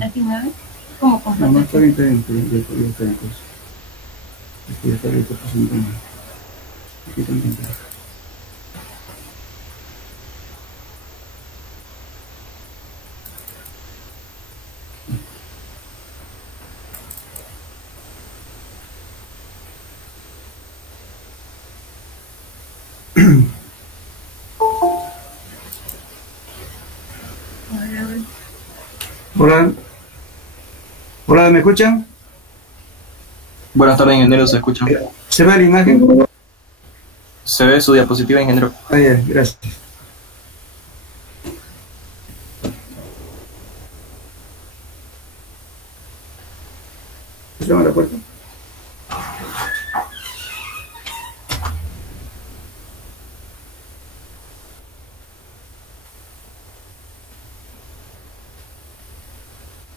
¿Al final? ¿Cómo No, no, compartir? está bien, está bien, está bien, ya está bien, pues. Aquí ya está abierto, pues, entonces, aquí también está. A ver, a ver. Hola, hola, ¿me escuchan? Buenas tardes, ingeniero, ¿se escucha? ¿Se ve la imagen? ¿Se ve su diapositiva, ingeniero? Ah, ya, gracias. ¿Llama la puerta?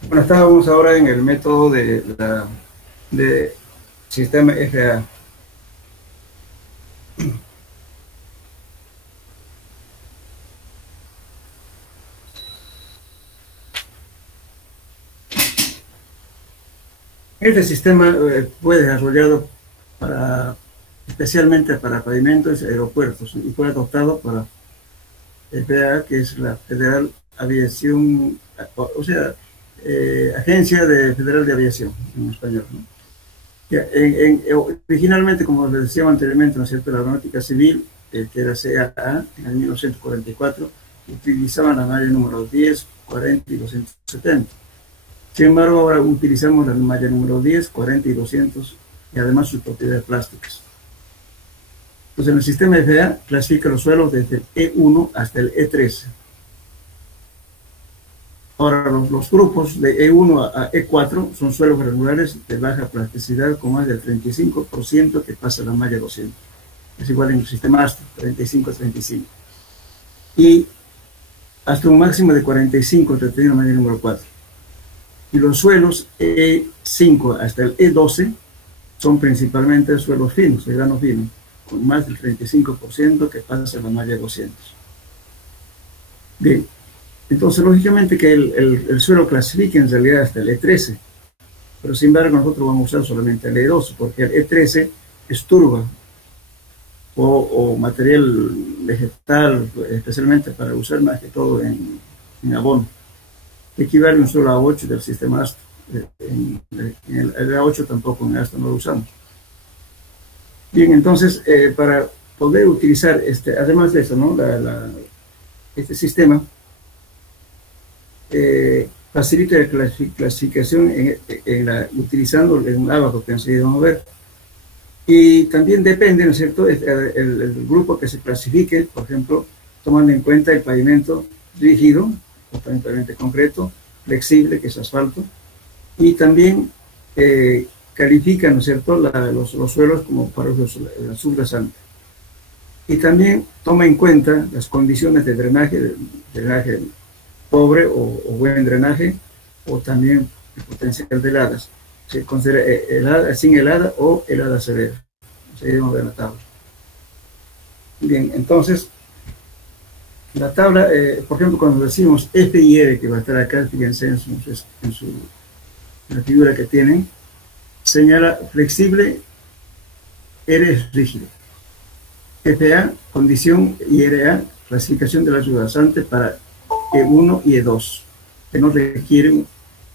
Bueno, estábamos ahora en el método de sistema FA. Este sistema fue desarrollado especialmente para pavimentos y aeropuertos y fue adoptado para FAA, que es la Federal Aviación, o sea, Agencia Federal de Aviación en español, ¿no? Ya, originalmente, como les decía anteriormente, ¿no es cierto?, la aeronáutica civil, que era CAA, en el 1944, utilizaban la malla número 10, 40 y 270. Sin embargo, ahora utilizamos la malla número 10, 40 y 200 y además sus propiedades plásticas. Entonces, en el sistema FAA clasifica los suelos desde el E1 hasta el E13. Ahora, los grupos de E1 a E4 son suelos regulares de baja plasticidad con más del 35% que pasa la malla 200. Es igual en el sistema ASTO, 35 a 35. Y hasta un máximo de 45 que tiene la malla número 4. Y los suelos E5 hasta el E12 son principalmente suelos finos, de grano fino, con más del 35% que pasa la malla 200. Bien, entonces lógicamente que el suelo clasifica en realidad hasta el E13, pero sin embargo nosotros vamos a usar solamente el E12, porque el E13 es turba o material vegetal, especialmente para usar más que todo en abono. Equivale a un solo A8 del sistema ASTO. En el A8 tampoco en ASTO no lo usamos. Bien, entonces, para poder utilizar, además de eso, ¿no?, este sistema facilita la clasificación utilizando un abaco que enseguida vamos a ver. Y también depende, ¿no es cierto?, el grupo que se clasifique, por ejemplo, tomando en cuenta el pavimento rígido, o también pavimento concreto, flexible, que es asfalto, y también califica, ¿no es cierto?, los suelos como para la subrasante. Y también toma en cuenta las condiciones de drenaje pobre o buen drenaje, o también el potencial de heladas. Se considera helada, sin helada o helada severa. Seguimos de la tabla. Bien, entonces, la tabla, por ejemplo, cuando decimos F y R, que va a estar acá, fíjense en la figura que tienen, señala flexible, R es rígido. FA, condición, y RA, clasificación de la ayudasante para E1 y E2, que no requieren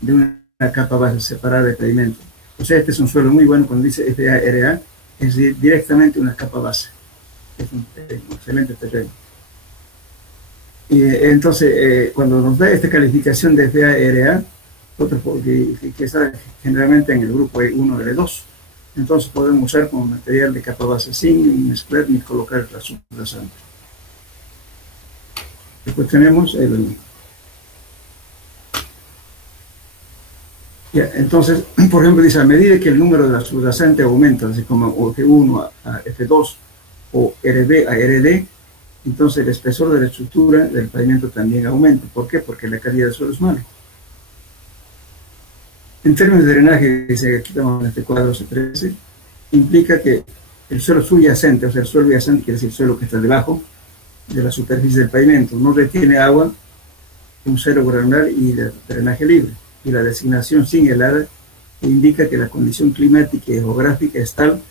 de una capa base separada de pavimento. O sea, este es un suelo muy bueno cuando dice FA-RA, es directamente una capa base. Es un excelente terreno. Y entonces, cuando nos da esta calificación de FA-RA, que está generalmente en el grupo E1 y E2, entonces podemos usar como material de capa base sin mezclar ni colocar la subrasante. Después tenemos ya, entonces, por ejemplo, dice, a medida que el número de la subrasante aumenta, así como F1 a F2 o RB a RD, entonces el espesor de la estructura del pavimento también aumenta. ¿Por qué? Porque la calidad del suelo es mala. En términos de drenaje, dice aquí estamos en este cuadro C13, implica que el suelo subyacente, o sea, el suelo subyacente quiere decir el suelo que está debajo de la superficie del pavimento, no retiene agua un suelo granular y de drenaje libre. Y la designación sin helada indica que la condición climática y geográfica es tal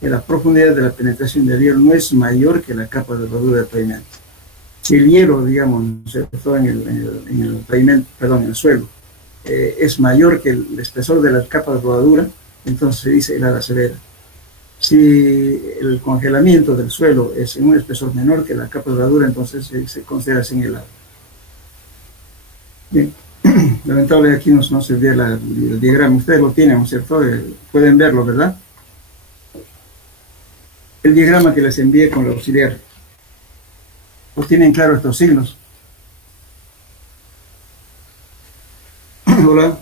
que la profundidad de la penetración del hielo no es mayor que la capa de rodura del pavimento. Si el hielo, digamos, en el pavimento, perdón, en el suelo, es mayor que el espesor de la capa de rodadura, entonces se dice helada severa. Si el congelamiento del suelo es en un espesor menor que la capa de rodadura, entonces se considera sin helada. Bien, lamentable aquí no se ve el diagrama, ustedes lo tienen, ¿no es cierto? Pueden verlo, ¿verdad? El diagrama que les envié con el auxiliar. ¿Pues tienen claro estos signos? Hola.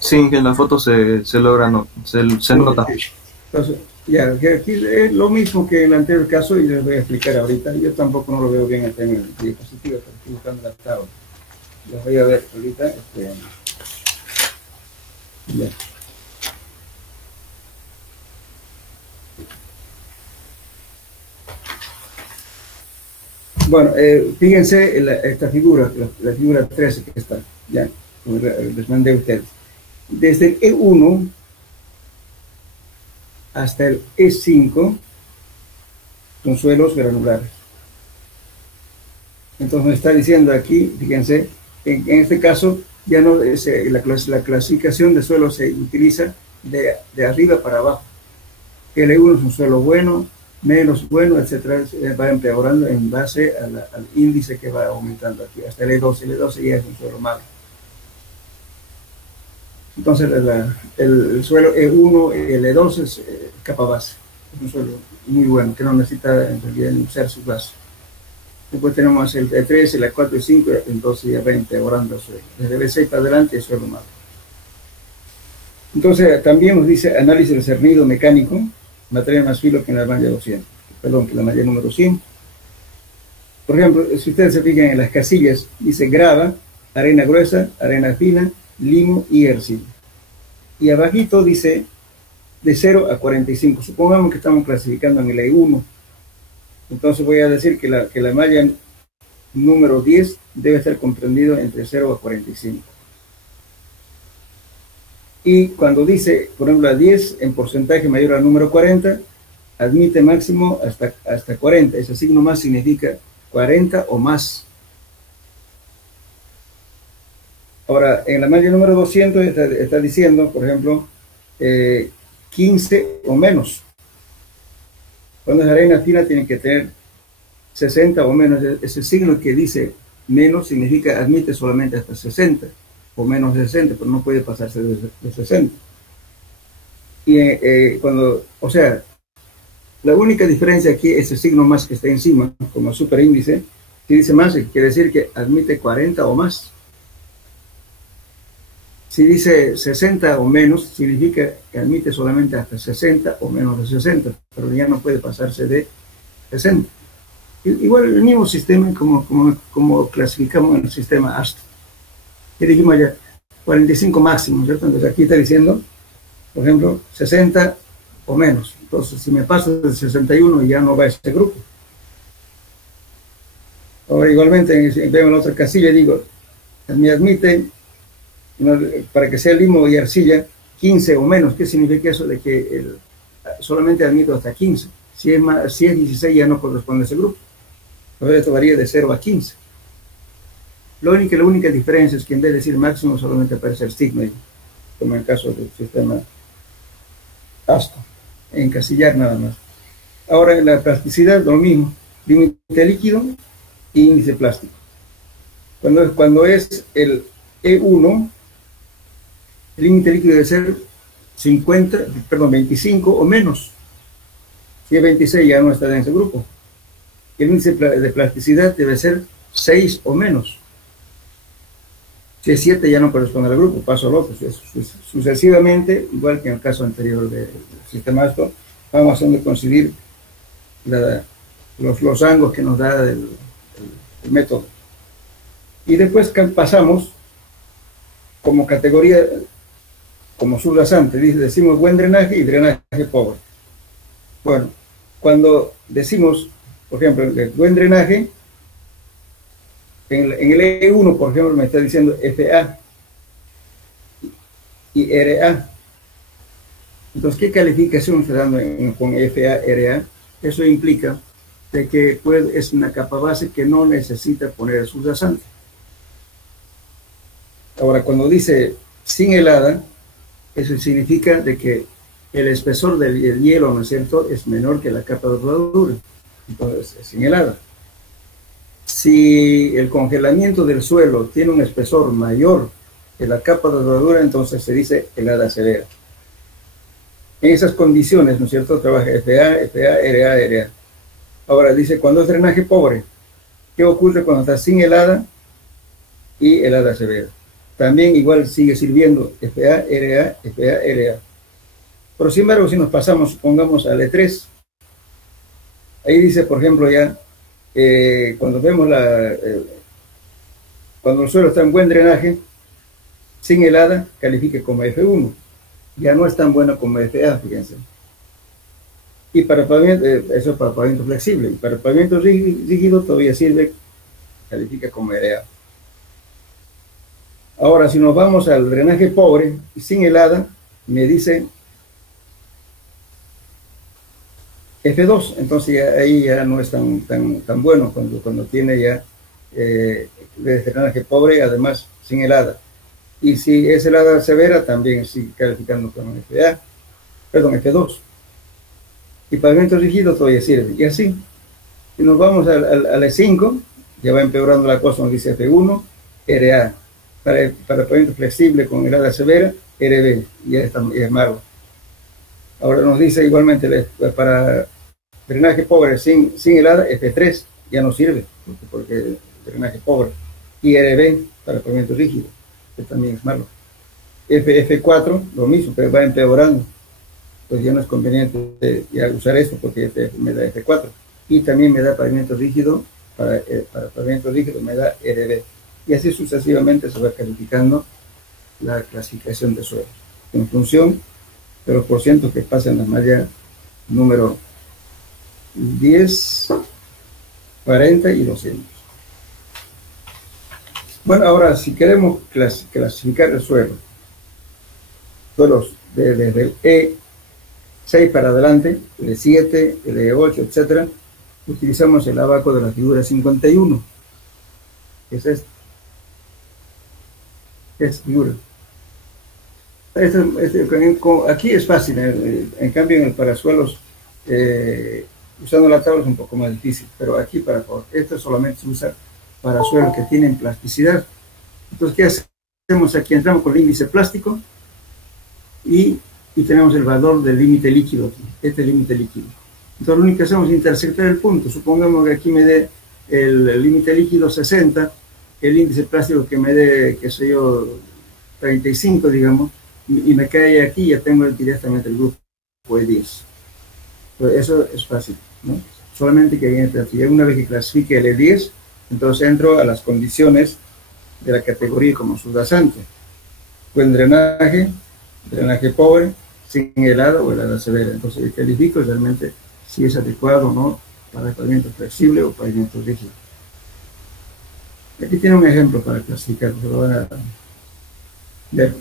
Sí, que en la foto se logra, se nota. Entonces, ya, aquí es lo mismo que en el anterior caso y les voy a explicar ahorita. Yo tampoco no lo veo bien acá en el diapositivo, pero estoy buscando la tabla. Los voy a ver ahorita. Ya. Bueno, fíjense esta figura, la figura 13 que está, ya, les mandé a ustedes. Desde el E1 hasta el E5 son suelos granulares. Entonces me está diciendo aquí, fíjense, en este caso ya no la clasificación de suelos se utiliza de arriba para abajo. El E1 es un suelo bueno, menos bueno, etcétera, va empeorando en base al índice que va aumentando aquí, hasta el E12. El E12 ya es un suelo malo. Entonces el suelo E1, el E2 es capa base, es un suelo muy bueno, que no necesita en realidad usar su base. Después tenemos el E3, el E4 y 5, entonces ya va empeorando el suelo. Desde el E6 para adelante es suelo malo. Entonces también nos dice análisis del cernido mecánico, material más filo que en la malla 200, perdón, que en la malla número 100. Por ejemplo, si ustedes se fijan en las casillas, dice grava, arena gruesa, arena fina, limo y arcilla. Y abajito dice de 0 a 45. Supongamos que estamos clasificando en el E1. Entonces voy a decir que la malla número 10 debe estar comprendido entre 0 a 45. Y cuando dice, por ejemplo, a 10 en porcentaje mayor al número 40, admite máximo hasta 40. Ese signo más significa 40 o más. Ahora, en la malla número 200 está diciendo, por ejemplo, 15 o menos. Cuando es arena fina tiene que tener 60 o menos. Ese signo que dice menos significa admite solamente hasta 60 o menos de 60, pero no puede pasarse de 60. Y o sea, la única diferencia aquí es el signo más que está encima, como superíndice. Si dice más, quiere decir que admite 40 o más. Si dice 60 o menos, significa que admite solamente hasta 60 o menos de 60, pero ya no puede pasarse de 60. Igual el mismo sistema como clasificamos en el sistema ASTO. Que dijimos ya, 45 máximo, ¿cierto? Entonces aquí está diciendo, por ejemplo, 60 o menos. Entonces, si me paso de 61, ya no va a este grupo. Ahora, igualmente, veo en la otra casilla, digo, me admite, para que sea limo y arcilla, 15 o menos. ¿Qué significa eso? De que solamente admito hasta 15. Si es 16, ya no corresponde a ese grupo. Entonces, esto varía de 0 a 15. La única diferencia es que en vez de decir máximo solamente aparece el signo, como en el caso del sistema ASTO, encasillar nada más. Ahora en la plasticidad lo mismo, límite líquido e índice plástico. Cuando es el E1, el límite líquido debe ser 25 o menos. Si es 26 ya no está en ese grupo. El índice de plasticidad debe ser 6 o menos. Si es 7 ya no corresponde al grupo, paso al otro. Sucesivamente, igual que en el caso anterior del sistema ASTO, vamos haciendo coincidir los rangos que nos da el método. Y después pasamos como categoría como subrasante, decimos buen drenaje y drenaje pobre. Bueno, cuando decimos, por ejemplo, el buen drenaje, en el E1, por ejemplo, me está diciendo FA y RA. Entonces, ¿qué calificación está dando con FA, RA? Eso implica de que es una capa base que no necesita poner subrasante. Ahora, cuando dice sin helada, eso significa de que el espesor del hielo, ¿no es cierto?, es menor que la capa de rodadura. Entonces, es sin helada. Si el congelamiento del suelo tiene un espesor mayor que la capa de rodadura, entonces se dice helada severa. En esas condiciones, ¿no es cierto?, trabaja FA, RA, RA. Ahora dice, cuando es drenaje pobre, ¿qué ocurre cuando está sin helada y helada severa? También igual sigue sirviendo FA, RA, FA, RA. Pero sin embargo, si nos pasamos, supongamos al E3, ahí dice, por ejemplo, ya, cuando vemos cuando el suelo está en buen drenaje, sin helada, califique como F1. Ya no es tan bueno como FA, fíjense. Y para pavimento, eso es para pavimento flexible. Y para pavimento rígido todavía sirve, califica como RA. Ahora, si nos vamos al drenaje pobre y sin helada, me dice F2, entonces ahí ya no es tan bueno cuando tiene ya drenaje pobre, además sin helada. Y si es helada severa, también sigue calificando como F2. Y pavimento rígido todavía sirve. Y así, si nos vamos al E5, ya va empeorando la cosa, nos dice F1, RA. Para pavimento flexible con helada severa, RB, ya es malo. Ahora nos dice igualmente para drenaje pobre sin helada, F3 ya no sirve, porque drenaje pobre. Y RB para pavimento rígido, que también es malo. F4, lo mismo, pero va empeorando. Pues ya no es conveniente ya usar esto porque me da F4. Y también me da pavimento rígido, para pavimento rígido me da RB. Y así sucesivamente se va calificando la clasificación de suelo en función de los porcientos que pasan en la malla número 10, 40 y 200. Bueno, ahora si queremos clasificar el suelo, suelos desde el E6 para adelante, el E7, el E8, etc., utilizamos el abaco de la figura 51, que es este. Es figura. Aquí es fácil, en cambio en el parasuelos, usando la tabla es un poco más difícil, pero aquí para favor, esto solamente se usa para suelos que tienen plasticidad. Entonces, ¿qué hacemos aquí? Entramos con el índice plástico y tenemos el valor del límite líquido aquí, este límite líquido. Entonces, lo único que hacemos es intersectar el punto. Supongamos que aquí me dé el límite líquido 60, el índice plástico que me dé, qué sé yo, 35, digamos, y me cae aquí, ya tengo directamente el grupo de 10. Pues eso es fácil, ¿no? Solamente que una vez que clasifique el E10, entonces entro a las condiciones de la categoría como subrasante. Buen drenaje, drenaje pobre, sin helada o helada severa. Entonces califico realmente si es adecuado o no para pavimento flexible o pavimento rígido. Aquí tiene un ejemplo para clasificar, lo van a ver.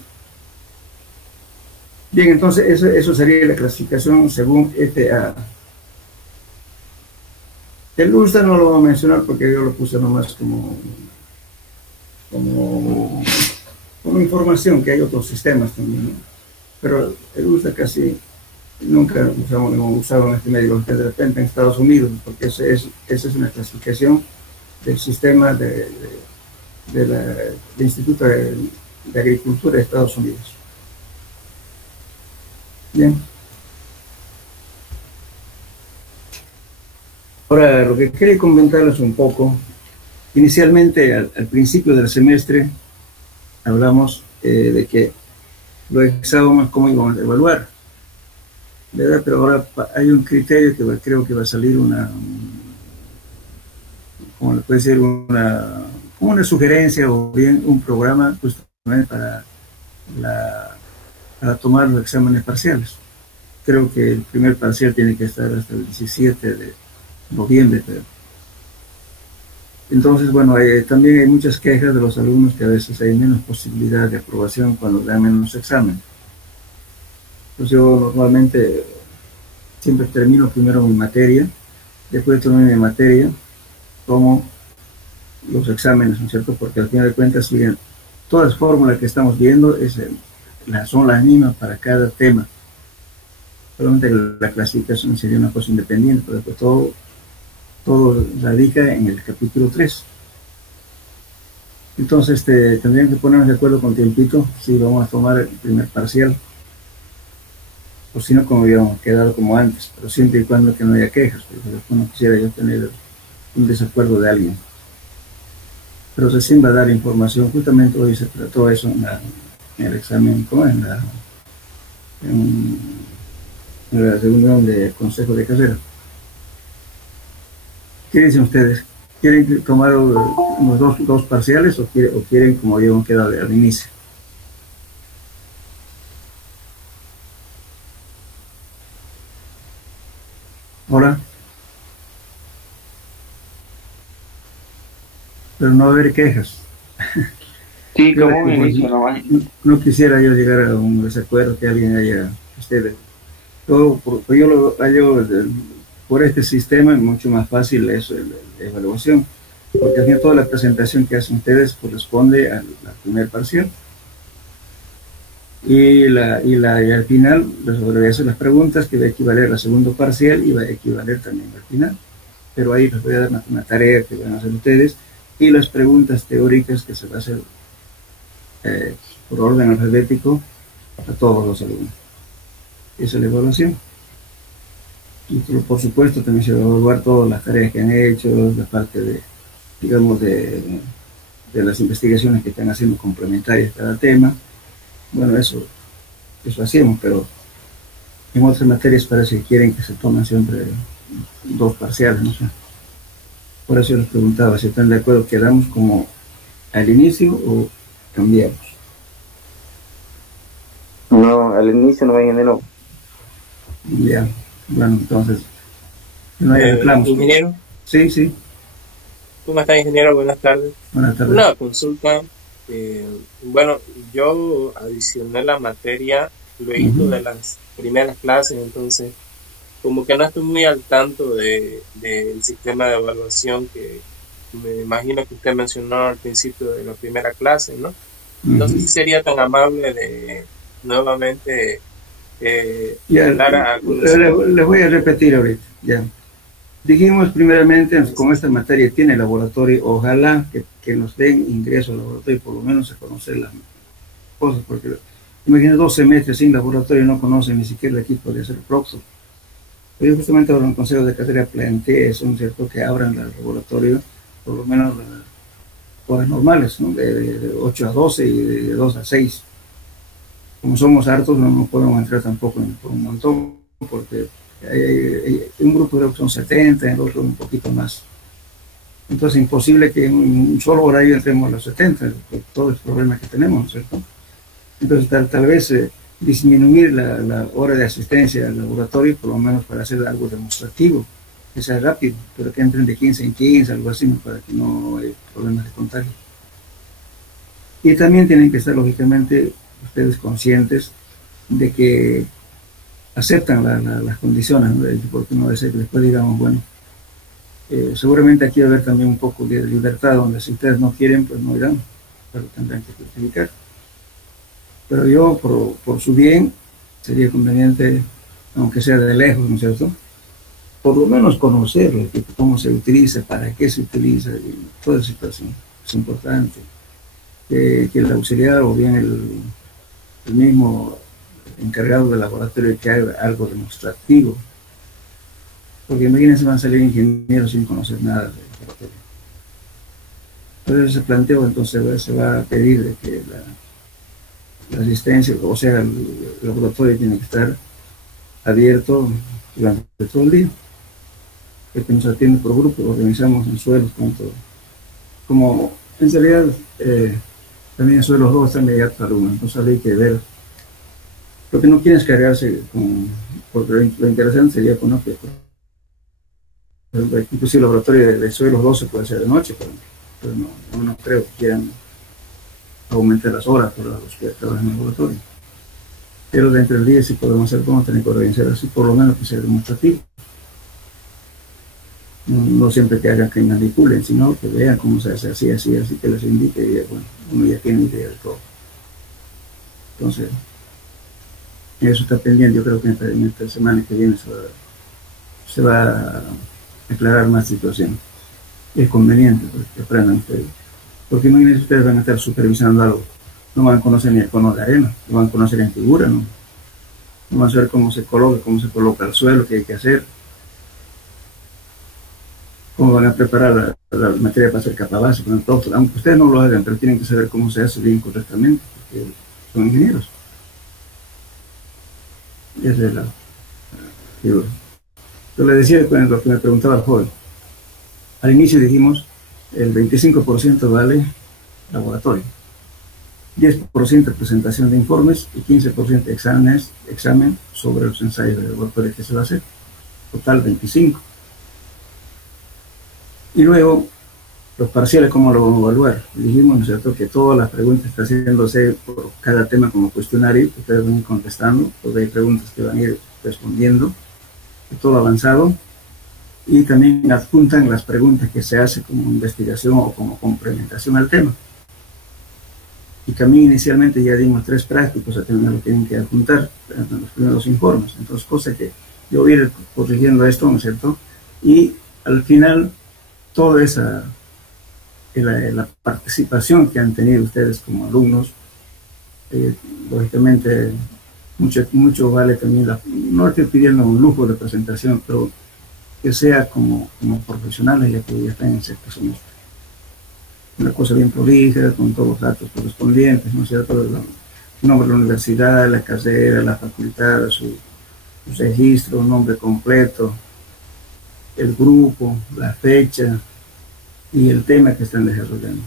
Bien, entonces eso sería la clasificación según FA. El ULSA no lo voy a mencionar porque yo lo puse nomás como información, que hay otros sistemas también, ¿no? Pero el ULSA casi nunca hemos usado en este medio, de repente en Estados Unidos, porque esa es una clasificación del sistema del Instituto de Agricultura de Estados Unidos. Bien. Ahora, lo que quería comentarles un poco, inicialmente al principio del semestre hablamos de que los exámenes cómo íbamos a evaluar, ¿verdad? Pero ahora hay un criterio que creo que va a salir como puede ser una sugerencia o bien un programa justamente para a tomar los exámenes parciales. Creo que el primer parcial tiene que estar hasta el 17 de noviembre, creo. Entonces, bueno, también hay muchas quejas de los alumnos que a veces hay menos posibilidad de aprobación cuando dan menos exámenes. Pues yo normalmente siempre termino primero mi materia, después de terminar mi materia, tomo los exámenes, ¿no es cierto? Porque al final de cuentas, siguen todas las fórmulas que estamos viendo son las mismas para cada tema. Solamente la clasificación sería una cosa independiente, pero después todo radica en el capítulo 3. Entonces tendrían que ponernos de acuerdo con tiempito si vamos a tomar el primer parcial, o si no, como habíamos quedado como antes, pero siempre y cuando que no haya quejas, porque después no quisiera yo tener un desacuerdo de alguien. Pero recién va a dar información, justamente hoy se trató eso en el examen, ¿cómo es? En la reunión de consejo de carrera. ¿Qué dicen ustedes? ¿Quieren tomar unos dos parciales o quieren como habíamos quedado al inicio? Ahora, pero no va a haber quejas. Sí, como un inicio nomás. No quisiera yo llegar a un desacuerdo que alguien haya, por este sistema es mucho más fácil eso, la evaluación, porque al final toda la presentación que hacen ustedes corresponde al primer parcial. Y al final les voy a hacer las preguntas que va a equivaler al segundo parcial y va a equivaler también al final. Pero ahí les voy a dar una tarea que van a hacer ustedes y las preguntas teóricas que se va a hacer por orden alfabético a todos los alumnos. Esa es la evaluación. Y por supuesto también se va a evaluar todas las tareas que han hecho, la parte de, digamos, de las investigaciones que están haciendo complementarias a cada tema. Bueno, eso hacemos, pero en otras materias parece que quieren que se tomen siempre dos parciales, no sé. Por eso les preguntaba si están de acuerdo, quedamos como al inicio o cambiamos. No, al inicio no hay enero. Ya, bueno, entonces, no hay reclamos. Ingeniero. Sí. ¿Cómo está, ingeniero? Buenas tardes. Buenas tardes. Una consulta. Bueno, yo adicioné la materia luego de las primeras clases, entonces como que no estoy muy al tanto del sistema de evaluación que me imagino que usted mencionó al principio de la primera clase, ¿no? No sé si sería tan amable de nuevamente dar a conocer. Les voy a repetir ahorita, ya. Dijimos primeramente, como esta materia tiene laboratorio, ojalá que nos den ingreso al laboratorio, por lo menos a conocer las cosas, porque imagínense 2 semestres sin laboratorio, no conocen ni siquiera el equipo de hacer Proxo. Yo justamente ahora en el Consejo de Carrera planteé eso, ¿no es cierto?, que abran el laboratorio, por lo menos las horas normales, ¿no?, de 8 a 12 y de 2 a 6. Como somos hartos, no podemos entrar tampoco por un montón, porque hay un grupo de son 70, el otro un poquito más. Entonces es imposible que en un solo horario entremos a los 70, por todo el problema que tenemos, ¿no es cierto? Entonces tal vez disminuir la hora de asistencia al laboratorio, por lo menos para hacer algo demostrativo, que sea rápido, pero que entren de 15 en 15, algo así, para que no haya problemas de contagio. Y también tienen que estar, lógicamente, ustedes conscientes de que aceptan las condiciones, ¿no? Porque no debe ser que después digamos, bueno, seguramente aquí va a haber también un poco de libertad, donde si ustedes no quieren, pues no irán, pero tendrán que justificar. Pero yo, por su bien, sería conveniente, aunque sea de lejos, ¿no es cierto?, por lo menos conocerlo, cómo se utiliza, para qué se utiliza, y toda esa situación es importante. Que el auxiliar o bien el mismo encargado del laboratorio que haga algo demostrativo, porque imagínense, van a salir ingenieros sin conocer nada del laboratorio. Entonces se planteó, entonces se va a pedir de que la asistencia, o sea, el laboratorio tiene que estar abierto durante todo el día, que nos atiende por grupo, organizamos en suelos, como en realidad también en suelos 2 están inmediatos a alumnos, entonces hay que ver Lo que no quieren es cargarse porque lo interesante sería con inclusive el laboratorio de suelos 12 puede ser de noche, pero no creo que quieran aumentar las horas para los que trabajan en el laboratorio. Pero dentro del día sí podemos tener que organizar así, por lo menos que sea demostrativo. No siempre que hagan que manipulen, sino que vean cómo se hace así, que les indique, y bueno, uno ya tiene idea de todo. Entonces, eso está pendiente. Yo creo que en esta semana que viene se va a aclarar más situación. Es conveniente que aprendan ustedes. Porque imagínense, ustedes van a estar supervisando algo. No van a conocer ni el cono de arena, no van a conocer en figura, no van a saber cómo se coloca el suelo, qué hay que hacer, cómo van a preparar la materia para hacer capa base, aunque ustedes no lo hagan, pero tienen que saber cómo se hace bien correctamente, porque son ingenieros. Esa es yo le decía lo que me preguntaba el joven. Al inicio dijimos, el 25% vale laboratorio, 10% presentación de informes y 15% examen sobre los ensayos de laboratorio que se va a hacer. Total 25%. Y luego, los parciales, ¿cómo lo vamos a evaluar? Dijimos, ¿no es cierto?, que todas las preguntas están haciéndose por cada tema como cuestionario, ustedes van a ir contestando, porque hay preguntas que van a ir respondiendo, todo avanzado, y también adjuntan las preguntas que se hacen como investigación o como complementación al tema. Y también inicialmente ya dimos 3 prácticos, a tener lo que tienen que adjuntar en los primeros informes. Entonces, cosa que yo voy a ir corrigiendo esto, ¿no es cierto? Y al final, toda la participación que han tenido ustedes como alumnos, lógicamente, mucho vale también, no estoy pidiendo un lujo de presentación, pero que sea como profesionales, ya que ya están en sexto semestre. Una cosa bien prolija, con todos los datos correspondientes, ¿no es cierto? El nombre de la universidad, la carrera, la facultad, su registro, nombre completo, el grupo, la fecha y el tema que están desarrollando.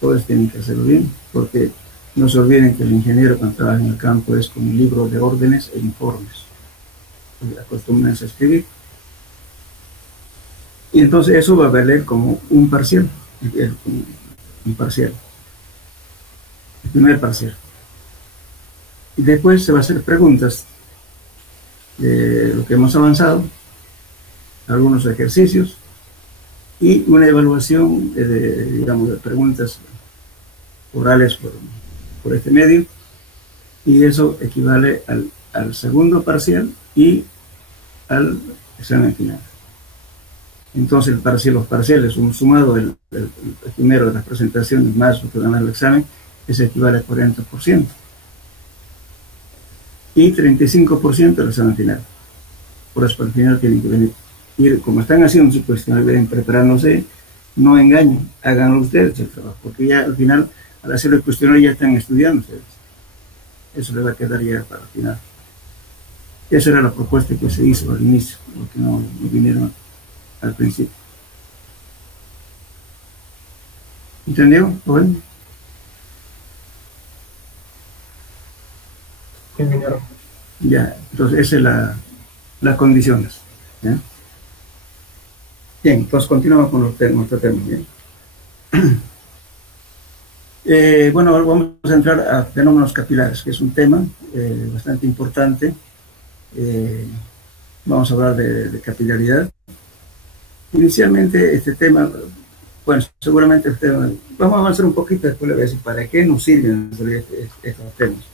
Todos tienen que hacerlo bien, porque no se olviden que el ingeniero cuando trabaja en el campo es con un libro de órdenes e informes. Acostumbran a escribir. Y entonces eso va a valer como un parcial. Un parcial. El primer parcial. Y después se va a hacer preguntas de lo que hemos avanzado, algunos ejercicios y una evaluación digamos, de preguntas orales por este medio, y eso equivale al segundo parcial y al examen final. Entonces los parciales, un sumado el primero de las presentaciones más lo que dan al examen, eso equivale al 40%. Y 35% al examen final. Por eso al final tienen que venir. Y como están haciendo su cuestionario, vienen preparándose, no engañen, háganlo ustedes el trabajo, porque ya al final, al hacer el cuestionario, ya están estudiando ustedes. Eso les va a quedar ya para el final. Esa era la propuesta que se hizo al inicio, porque no vinieron al principio. ¿Entendió? Bueno. Ya, entonces esa es las condiciones. ¿Ya? Bien, entonces continuamos con nuestro tema. Bien. Bueno, ahora vamos a entrar a fenómenos capilares, que es un tema bastante importante. Vamos a hablar de capilaridad. Inicialmente este tema, bueno, seguramente vamos a avanzar un poquito, después le voy a decir para qué nos sirven estos temas.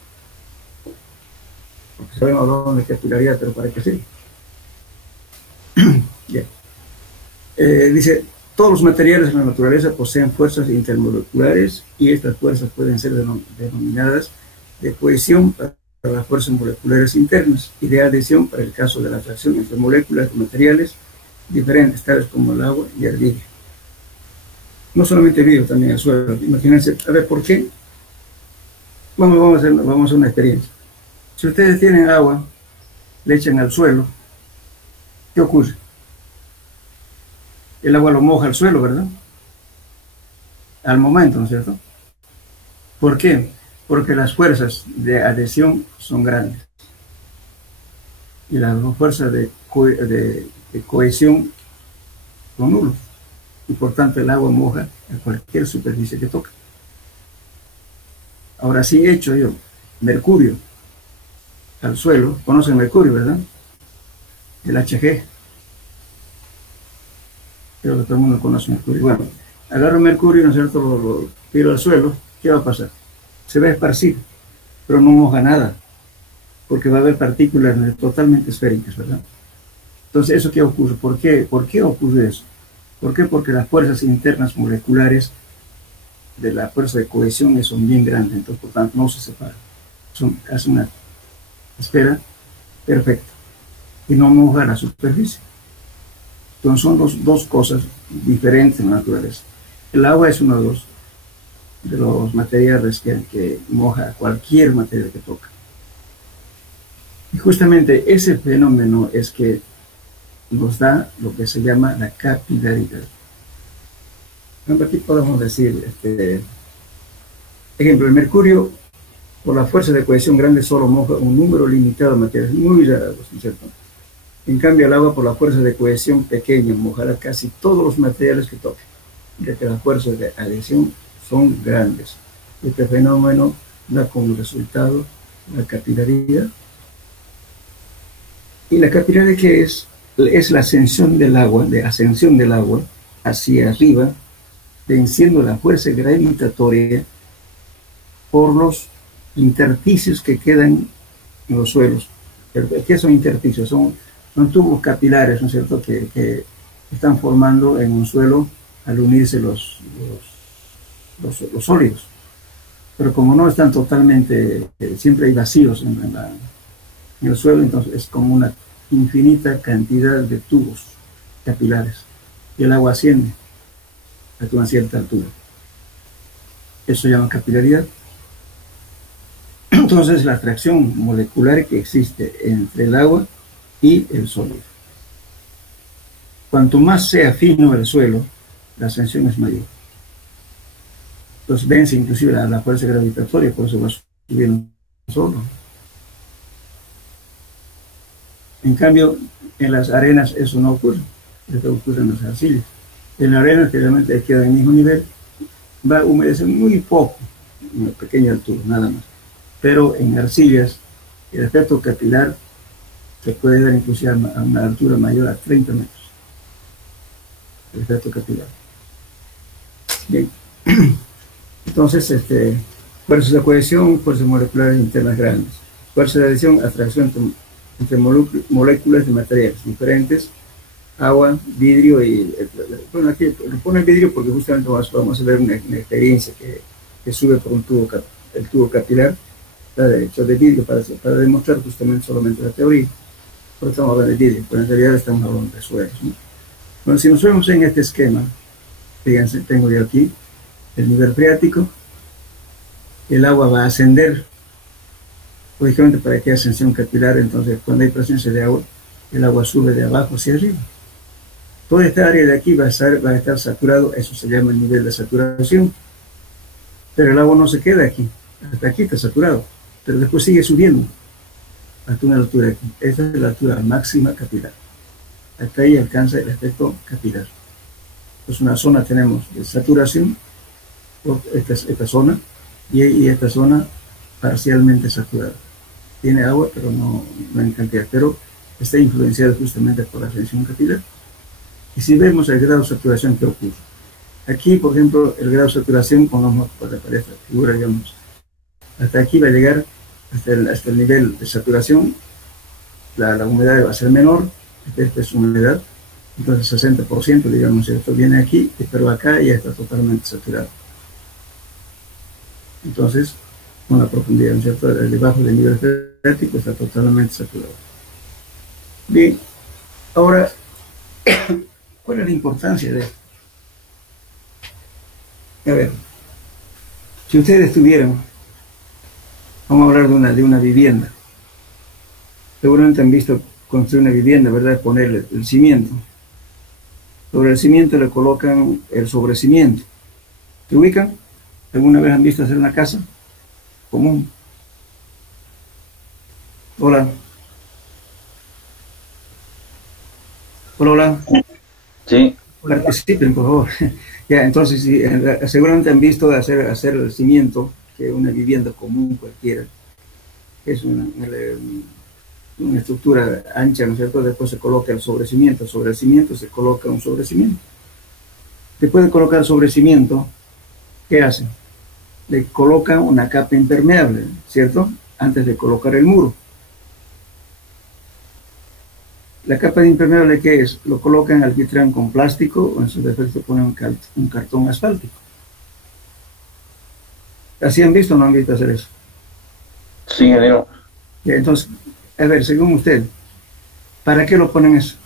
Porque sabemos dónde es capilaridad, pero para qué sirve. Bien. Dice, todos los materiales en la naturaleza poseen fuerzas intermoleculares y estas fuerzas pueden ser denominadas de cohesión para las fuerzas moleculares internas y de adhesión para el caso de la atracción entre moléculas de materiales diferentes, tales como el agua y el vidrio. No solamente el vidrio, también el suelo. Imagínense, a ver, ¿por qué? Vamos a hacer una experiencia. Si ustedes tienen agua, le echan al suelo, ¿qué ocurre? El agua lo moja el suelo, ¿verdad? Al momento, ¿no es cierto? ¿Por qué? Porque las fuerzas de adhesión son grandes. y la fuerza de cohesión son nulos, y por tanto el agua moja a cualquier superficie que toca. Ahora sí he hecho yo mercurio al suelo, conocen mercurio, ¿verdad? El Hg, creo que todo el mundo conoce mercurio. Bueno, agarro mercurio, ¿no es cierto?, lo tiro al suelo, ¿qué va a pasar? Se va a esparcir, pero no moja nada, porque va a haber partículas totalmente esféricas, ¿verdad? Entonces, ¿eso qué ocurre? ¿Por qué ocurre eso? ¿Por qué? Porque las fuerzas internas moleculares de la fuerza de cohesión son bien grandes, entonces por tanto no se separan. Hace una esfera perfecta y no moja la superficie. Entonces son dos cosas diferentes en la naturaleza. El agua es uno de los materiales que moja cualquier material que toca. Y justamente ese fenómeno es que nos da lo que se llama la capilaridad. Aquí podemos decir, ejemplo, el mercurio, por la fuerza de cohesión grande, solo moja un número limitado de materiales, muy raros, ¿no es cierto? En cambio, el agua, por la fuerza de cohesión pequeña, mojará casi todos los materiales que toque, ya que las fuerzas de adhesión son grandes. Este fenómeno da como resultado la capilaridad. ¿Y la capilaridad qué es? Es la ascensión del agua, hacia arriba, venciendo la fuerza gravitatoria por los intersticios que quedan en los suelos. ¿Qué son intersticios? Son tubos capilares, ¿no es cierto?, que están formando en un suelo al unirse los sólidos. Pero como no están totalmente, siempre hay vacíos en el suelo, entonces es como una infinita cantidad de tubos capilares, y el agua asciende a una cierta altura. Eso se llama capilaridad. Entonces, la atracción molecular que existe entre el agua y el sólido. Cuanto más sea fino el suelo, la ascensión es mayor. Entonces, vence inclusive la fuerza gravitatoria, por eso va subiendo solo. En cambio, en las arenas eso no ocurre. Eso ocurre en las arcillas. En la arena, que realmente queda en el mismo nivel, va a humedecer muy poco, una pequeña altura, nada más. Pero en arcillas, el efecto capilar se puede dar inclusive a una altura mayor a 30 metros. El efecto capilar. Bien. Entonces, fuerzas de cohesión, fuerzas moleculares internas grandes. Fuerza de adhesión, atracción entre moléculas de materiales diferentes, agua, vidrio y... Bueno, aquí lo pone vidrio porque justamente vamos a ver una experiencia que sube por el tubo capilar, está hecho de vidrio para demostrar justamente solamente la teoría. Por estamos hablando de vidrio, pero en realidad estamos hablando de suelos, ¿no? Bueno, si nos vemos en este esquema, fíjense, tengo yo aquí el nivel freático, el agua va a ascender. Lógicamente, para que haya ascensión capilar, entonces cuando hay presencia de agua, el agua sube de abajo hacia arriba. Toda esta área de aquí va a estar saturado, eso se llama el nivel de saturación. Pero el agua no se queda aquí, hasta aquí está saturado, pero después sigue subiendo hasta una altura aquí. Esta es la altura máxima capilar. Hasta ahí alcanza el efecto capilar. Entonces, una zona tenemos de saturación, esta zona, y esta zona parcialmente saturada. Tiene agua, pero no en cantidad, pero está influenciada justamente por la ascensión capilar. Y si vemos el grado de saturación que ocurre, aquí, por ejemplo, el grado de saturación, pongamos para esta figura, digamos, hasta aquí va a llegar, hasta el nivel de saturación, la humedad va a ser menor, esta es humedad, entonces 60%, digamos, esto viene aquí, pero acá ya está totalmente saturado. Entonces, con la profundidad, ¿no es cierto?, debajo del nivel freático está totalmente saturado. Bien, ahora, ¿cuál es la importancia de esto? A ver, si ustedes tuvieran, vamos a hablar de una vivienda, seguramente han visto construir una vivienda, ¿verdad?, ponerle el cimiento. Sobre el cimiento le colocan el sobrecimiento. ¿Se ubican? ¿Alguna vez han visto hacer una casa común? Hola. Hola, hola. Sí, Participen, por favor. Ya, entonces, sí, seguramente han visto hacer el cimiento, que es una vivienda común cualquiera, es una estructura ancha, ¿no es cierto? Después se coloca el sobrecimiento, sobre el cimiento se coloca un sobrecimiento. Después de colocar el sobrecimiento, ¿qué hacen? Le colocan una capa impermeable, ¿cierto? Antes de colocar el muro. La capa de impermeable, ¿qué es? Lo colocan alquitrán con plástico o en su defecto ponen un cartón asfáltico. ¿Así han visto o no han visto hacer eso? sí, ingeniero. Ya, entonces, a ver, según usted, ¿para qué lo ponen eso?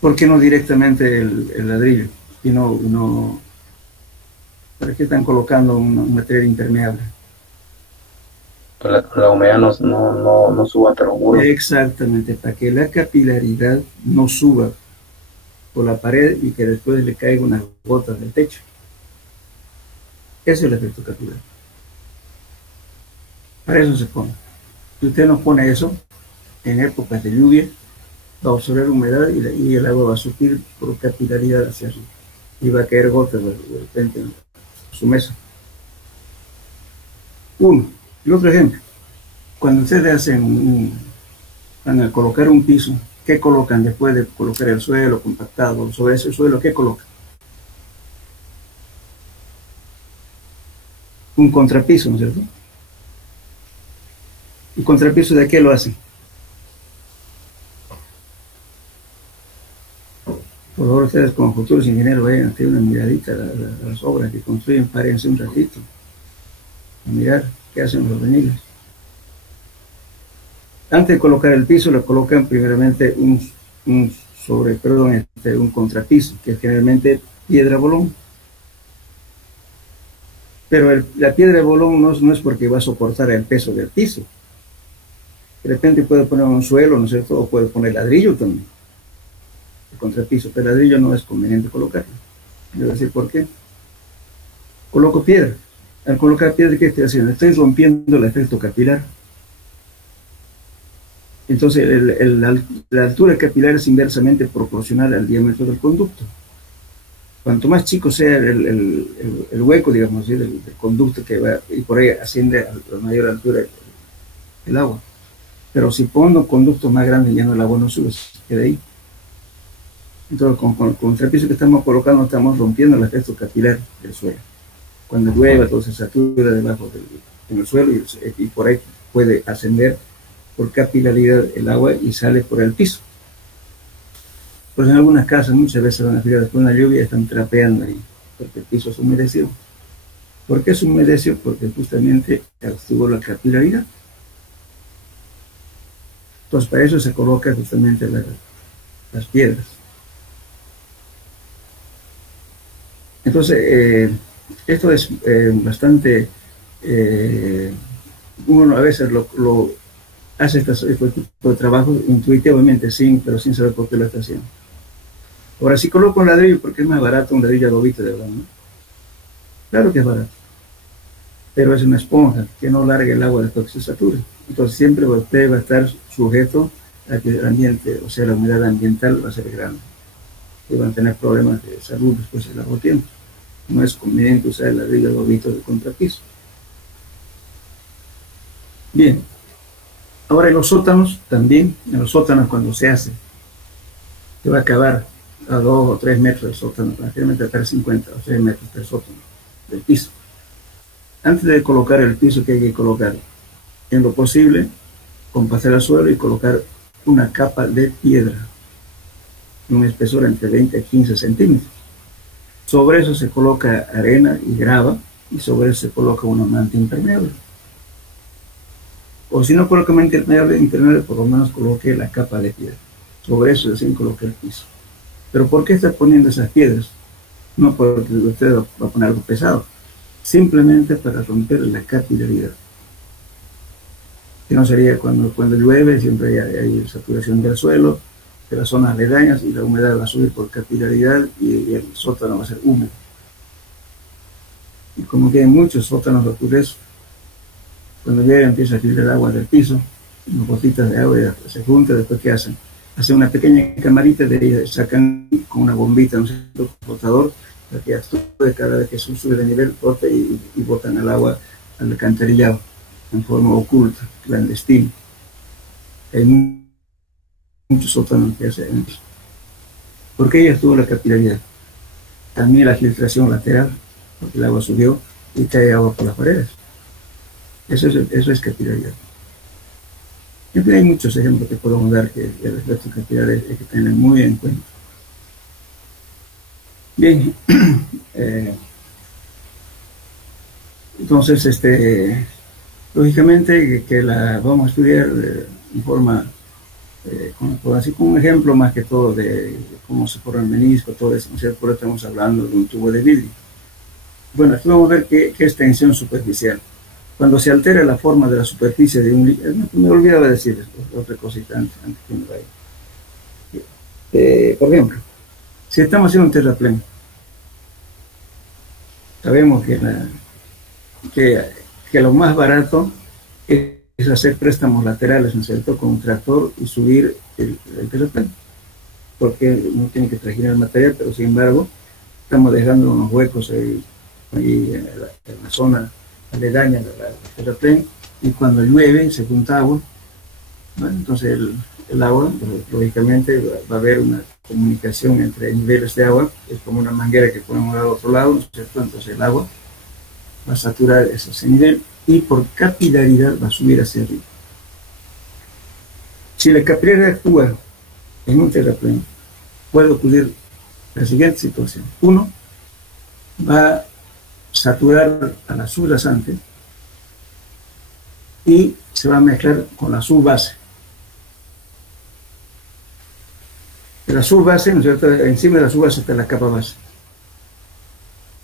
¿Por qué no directamente el ladrillo? Y no, ¿para qué están colocando un material impermeable? Que la humedad no suba hasta los muros. Exactamente, para que la capilaridad no suba por la pared y que después le caiga unas gotas del techo. Ese es el efecto capilar. Para eso se pone. Si usted no pone eso, en épocas de lluvia, va a absorber humedad y el agua va a subir por capilaridad hacia arriba. Y va a caer gotas de repente en su mesa. Uno. Y otro ejemplo. Cuando ustedes van a colocar un piso, ¿qué colocan después de colocar el suelo compactado? Sobre ese suelo, ¿qué colocan? Un contrapiso, ¿no es cierto? ¿Y contrapiso de qué lo hacen? Por favor, ustedes como futuros ingenieros vayan a tener una miradita a las obras que construyen, párense un ratito a mirar qué hacen los albañiles. Antes de colocar el piso, le colocan primeramente un contrapiso, que es generalmente piedra bolón. Pero la piedra de bolón no es porque va a soportar el peso del piso. De repente puede poner un suelo, ¿no es cierto? O puede poner ladrillo también, el contrapiso, pero el ladrillo no es conveniente colocarlo. Le voy a decir por qué. Coloco piedra. Al colocar piedra, ¿qué estoy haciendo? Estoy rompiendo el efecto capilar. Entonces, la altura capilar es inversamente proporcional al diámetro del conducto. Cuanto más chico sea el hueco, digamos, ¿sí? del conducto que va, y por ahí asciende a la mayor altura el agua. Pero si pongo conductos más grandes, ya no el agua no sube, se queda ahí. Entonces, con el contrapiso que estamos colocando, estamos rompiendo el efecto capilar del suelo. Cuando llueve, todo se satura debajo en el suelo y por ahí puede ascender por capilaridad el agua y sale por el piso. Pues en algunas casas muchas veces van a fijar después de una lluvia están trapeando ahí, porque el piso se humedeció. ¿Por qué se humedeció? Porque justamente estuvo la capilaridad. Entonces para eso se colocan justamente las piedras. Entonces, esto es bastante, uno a veces lo hace este tipo de trabajo intuitivamente, pero sin saber por qué lo está haciendo. Ahora, si coloco un ladrillo, porque es más barato un ladrillo adobito, de verdad, ¿no? Claro que es barato, pero es una esponja que no larga el agua después que se sature. Entonces siempre usted va a estar sujeto a que el ambiente, o sea, la humedad ambiental va a ser grande y van a tener problemas de salud después del largo tiempo. No es conveniente usar el ladrillo adobito de contrapiso. Bien. Ahora en los sótanos también, en los sótanos cuando se hace, se va a acabar a 2 o 3 metros del sótano, prácticamente a 350 o 3 metros del sótano, del piso. Antes de colocar el piso, que hay que colocar, en lo posible, compasar al suelo y colocar una capa de piedra, un espesor entre 20 a 15 centímetros. Sobre eso se coloca arena y grava, y sobre eso se coloca una manta impermeable. O si no coloca manta impermeable, por lo menos coloque la capa de piedra. Sobre eso recién coloca el piso. Pero ¿por qué está poniendo esas piedras? No porque usted va a poner algo pesado, simplemente para romper la capilaridad. Que no sería cuando llueve, siempre hay saturación del suelo, de las zonas aledañas, y la humedad va a subir por capilaridad y el sótano va a ser húmedo. Y como que hay muchos sótanos ocurre eso. Cuando llueve empieza a caer el agua del piso, unas gotitas de agua se junta, después ¿qué hacen? hace una pequeña camarita, de ahí sacan con una bombita, un flotador, para que actúe cada vez que sube de nivel, flota y botan al agua al alcantarillado en forma oculta, clandestina. Hay muchos sótanos que hacen eso. Porque ella tuvo la capilaridad. También la filtración lateral, porque el agua subió y cae agua por las paredes. Eso es capilaridad. Siempre hay muchos ejemplos que podemos dar que el efecto capilar hay que tener muy en cuenta. Bien, entonces, lógicamente que la vamos a estudiar en forma, así como un ejemplo más que todo de cómo se forma el menisco, todo eso, ¿no es cierto? Por eso estamos hablando de un tubo de vidrio. Bueno, aquí vamos a ver qué es tensión superficial. Cuando se altera la forma de la superficie de un líquido, me olvidaba decir otra cosita antes que me vaya. Por ejemplo, si estamos haciendo un terraplén, sabemos que lo más barato es hacer préstamos laterales, ¿no es cierto?, con un tractor y subir el terraplén, porque no tiene que trajinar el material, pero sin embargo estamos dejando unos huecos ahí en la zona aledaña del terraplén, y cuando llueve se junta agua, ¿no? Entonces el agua, lógicamente va a haber una comunicación entre niveles de agua, es como una manguera que ponemos al otro lado, ¿no es cierto? Entonces el agua va a saturar ese nivel y por capilaridad va a subir hacia arriba. Si la capilaridad actúa en un terraplén, puede ocurrir la siguiente situación. Uno, va a saturar a la subrasante y se va a mezclar con la subbase. De la subbase, ¿no es cierto?, encima de la subbase está la capa base.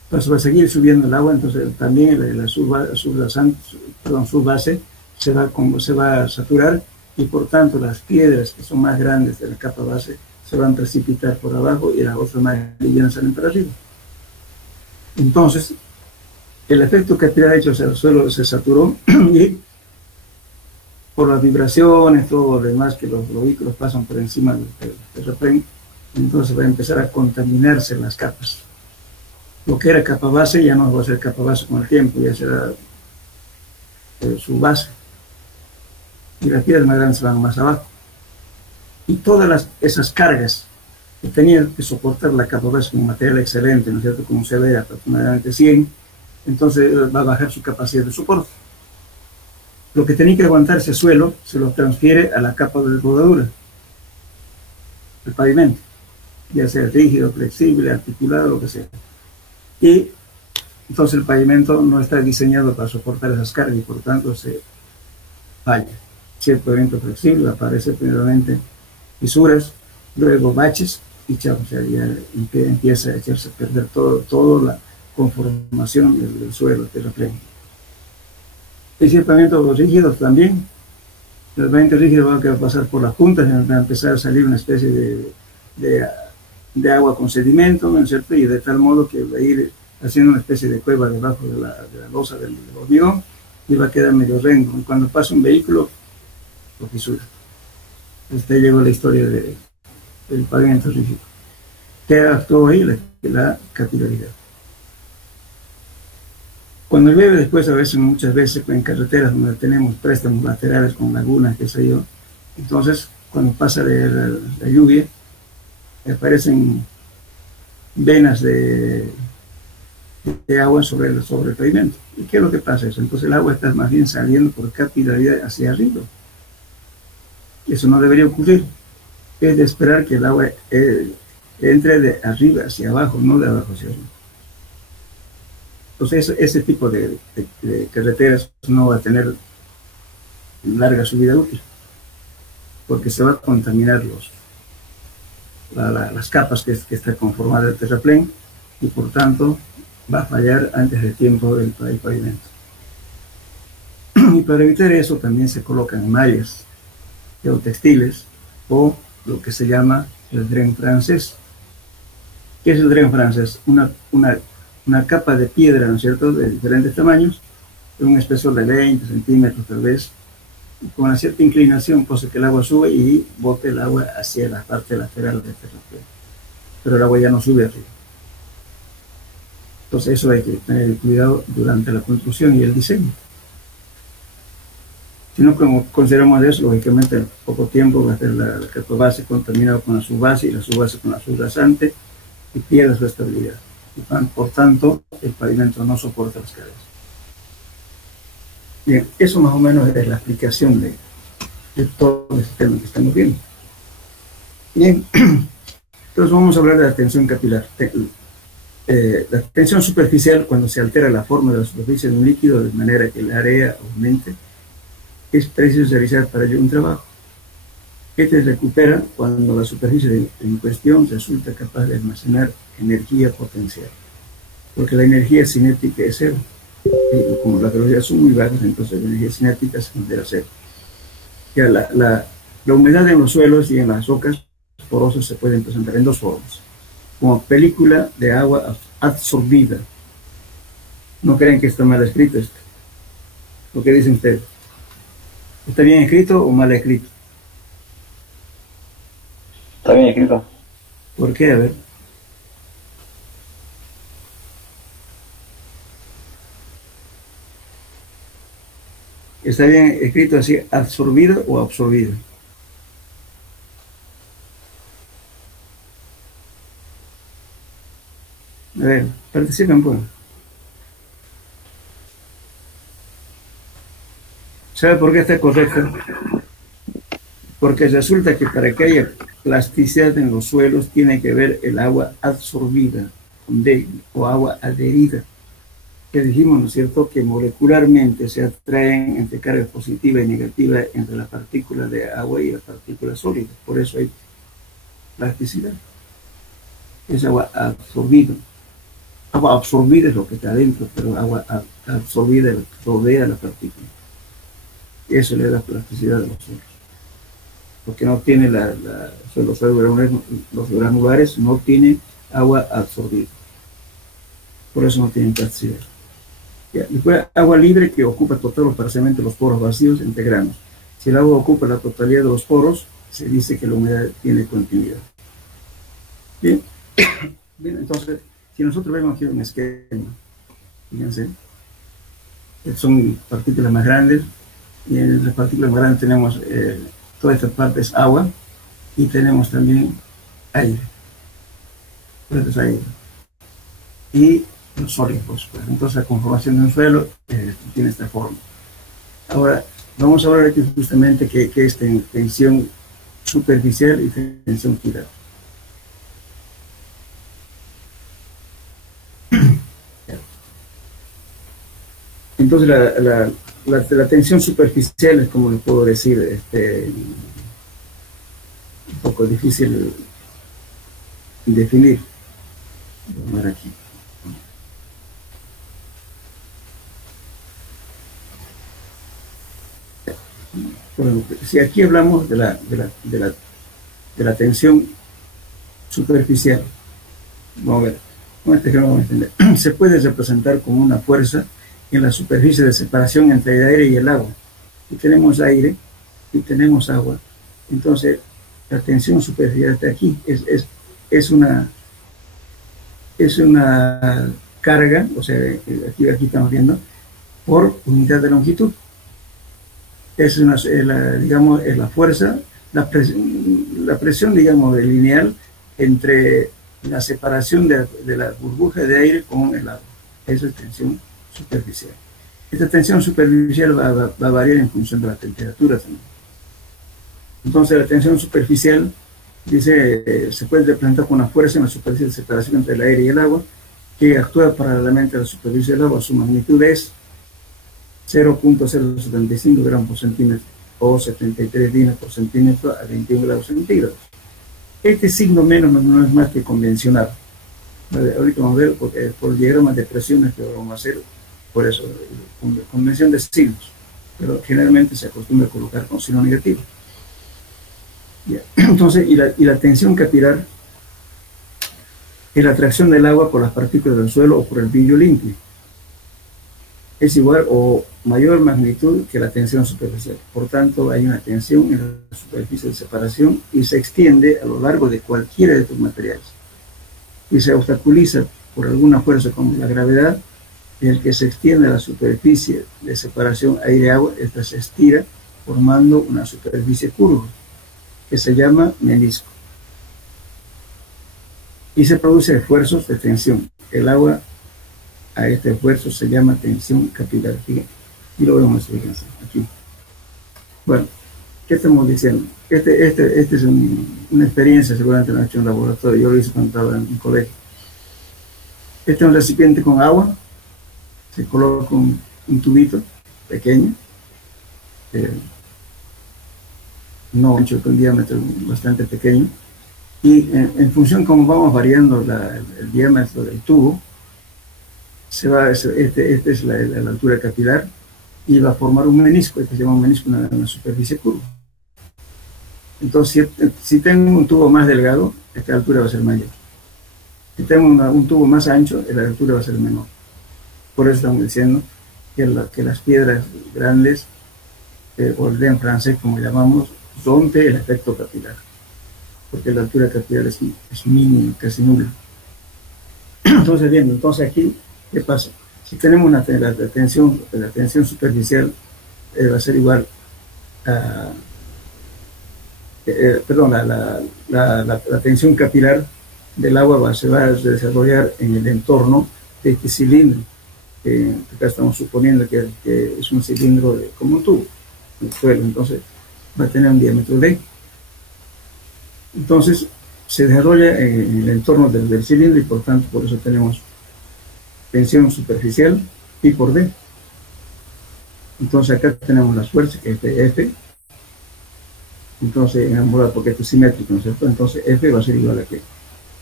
Entonces va a seguir subiendo el agua, entonces también la subbase se va a saturar, y por tanto las piedras que son más grandes de la capa base se van a precipitar por abajo y las otras más livianas salen para arriba. Entonces, el efecto capilar hecho, o sea, el suelo se saturó y por las vibraciones, todo lo demás que los vehículos pasan por encima del terraplén, entonces va a empezar a contaminarse las capas. Lo que era capa base ya no va a ser capa base con el tiempo, ya será su base. Y las piedras más grandes van más abajo. Y todas esas cargas que tenía que soportar la capa base con un material excelente, ¿no es cierto?, como se ve aproximadamente 100, entonces va a bajar su capacidad de soporte. Lo que tenía que aguantarse el suelo se lo transfiere a la capa de rodadura, el pavimento, ya sea rígido, flexible, articulado, lo que sea. Y entonces el pavimento no está diseñado para soportar esas cargas y por tanto se falla. Si el pavimento flexible, aparece primeramente fisuras, luego baches y chao, o sea, ya empieza a echarse a perder toda la conformación del suelo, del terraplén. Y si el pavimento rígido también, el pavimento rígido va a pasar por las puntas, va a empezar a salir una especie de agua con sedimento, ¿no es cierto?, y de tal modo que va a ir haciendo una especie de cueva debajo de la losa del hormigón y va a quedar medio rengo. Y cuando pasa un vehículo, lo fisura. Hasta ahí llegó la historia del pavimento rígido. ¿Qué actuó ahí? La capilaridad. Cuando llueve después, muchas veces en carreteras donde tenemos préstamos laterales con lagunas, qué sé yo, entonces cuando pasa la lluvia, aparecen venas de agua sobre el pavimento. ¿Y qué es lo que pasa eso? Entonces el agua está más bien saliendo por capilaridad hacia arriba. Eso no debería ocurrir. Es de esperar que el agua entre de arriba hacia abajo, no de abajo hacia arriba. Entonces ese tipo de carreteras no va a tener larga subida útil, porque se va a contaminar las capas que está conformada el terraplén, y por tanto va a fallar antes de tiempo el pavimento. Y para evitar eso también se colocan mallas geotextiles o lo que se llama el dren francés. ¿Qué es el dren francés? Una capa de piedra, ¿no es cierto?, de diferentes tamaños, de un espesor de 20 centímetros tal vez, con una cierta inclinación, cosa que el agua sube y bote el agua hacia la parte lateral de este terraplén. Pero el agua ya no sube arriba. Entonces eso hay que tener cuidado durante la construcción y el diseño. Si no consideramos eso, lógicamente en poco tiempo va a ser la capa base contaminada con la subbase y la subbase con la subrasante y pierde su estabilidad. Y por tanto, el pavimento no soporta las cargas. Bien, eso más o menos es la explicación de todo el sistema que estamos viendo. Bien, entonces vamos a hablar de la tensión capilar. La tensión superficial, cuando se altera la forma de la superficie de un líquido de manera que el área aumente, es preciso realizar para ello un trabajo. Este se recupera cuando la superficie en cuestión resulta capaz de almacenar energía potencial, porque la energía cinética es cero. Y como las velocidades son muy bajas, entonces la energía cinética se considera cero. Ya la humedad en los suelos y en las rocas porosas se pueden presentar en dos formas: como película de agua absorbida. ¿No creen que está mal escrito esto? ¿Lo que dicen ustedes? ¿Está bien escrito o mal escrito? Está bien escrito. ¿Por qué? A ver. ¿Está bien escrito así, absorbido o absorbido? A ver, participen, pues. ¿Sabe por qué está correcto? Porque resulta que para que haya plasticidad en los suelos tiene que haber el agua absorbida con D, o agua adherida. Que dijimos, ¿no es cierto?, que molecularmente se atraen entre carga positiva y negativa entre la partícula de agua y la partícula sólida. Por eso hay plasticidad. Es agua absorbida. Agua absorbida es lo que está adentro, pero agua absorbida rodea la partícula. Y eso le da plasticidad a los suelos. Porque no tiene los granulares no tienen agua absorbida. Por eso no tienen plasticidad. Ya, después, agua libre que ocupa total o parcialmente los poros vacíos entre granos. Si el agua ocupa la totalidad de los poros, se dice que la humedad tiene continuidad. Bien, bien, entonces, si nosotros vemos aquí un esquema, fíjense, son partículas más grandes, y en las partículas más grandes tenemos toda esta parte es agua, y tenemos también aire. Entonces, aire. Y los sólidos, pues. Entonces la conformación de un suelo tiene esta forma. Ahora, vamos a hablar aquí justamente qué es tensión superficial y tensión quiral. Entonces la tensión superficial es, como les puedo decir, un poco difícil definir. Vamos a ver aquí. Bueno, si aquí hablamos de la tensión superficial, vamos a ver, con este ejemplo vamos a entender. Se puede representar como una fuerza en la superficie de separación entre el aire y el agua. Y tenemos aire y tenemos agua. Entonces, la tensión superficial está aquí. Es una carga, o sea, aquí estamos viendo, por unidad de longitud. Es la fuerza, la presión, digamos, lineal entre la separación de la burbuja de aire con el agua. Eso es tensión superficial. Esta tensión superficial va a variar en función de la temperatura también. Entonces la tensión superficial, dice, se puede representar con una fuerza en la superficie de separación entre el aire y el agua, que actúa paralelamente a la superficie del agua. Su magnitud es 0.075 gramos por centímetro o 73 dinas por centímetro a 21 grados centígrados. Este signo menos no es más que convencional. Ahorita vamos a ver por el diagrama de presiones que vamos a hacer, por eso, convención de signos, pero generalmente se acostumbra a colocar con signo negativo. Bien. Entonces, y la tensión capilar es la atracción del agua por las partículas del suelo o por el vidrio limpio. es igual o mayor magnitud que la tensión superficial. Por tanto, hay una tensión en la superficie de separación y se extiende a lo largo de cualquiera de estos materiales. Y se obstaculiza por alguna fuerza como la gravedad, en el que se extiende a la superficie de separación aire-agua. Esta se estira formando una superficie curva, que se llama menisco. Y se produce esfuerzos de tensión. El agua a este esfuerzo se llama tensión capilar. Y lo vemos aquí. Bueno, ¿qué estamos diciendo? Este es una experiencia, seguramente lo han hecho en un laboratorio. Yo lo hice cuando estaba en un colegio. Este es un recipiente con agua. Se coloca un tubito pequeño, no ancho, con diámetro bastante pequeño. Y en función como vamos variando el diámetro del tubo, este es la altura capilar, y va a formar un menisco. Este se llama un menisco, una superficie curva. Entonces, si tengo un tubo más delgado, esta altura va a ser mayor. Si tengo un tubo más ancho, la altura va a ser menor. Por eso estamos diciendo que las piedras grandes, o el en francés como llamamos, rompe el efecto capilar, porque la altura capilar es mínima, casi nula. Entonces, entonces aquí, ¿qué pasa? Si tenemos la tensión superficial, va a ser igual a, la tensión capilar del agua se va a desarrollar en el entorno de este cilindro. Acá estamos suponiendo que es un cilindro como un tubo, el suelo, entonces va a tener un diámetro D. Entonces se desarrolla en el entorno del cilindro, y por tanto por eso tenemos tensión superficial I por D. Entonces acá tenemos las fuerzas, que es F. Entonces en ambos lados, porque esto es simétrico, ¿no es cierto? Entonces F va a ser igual a que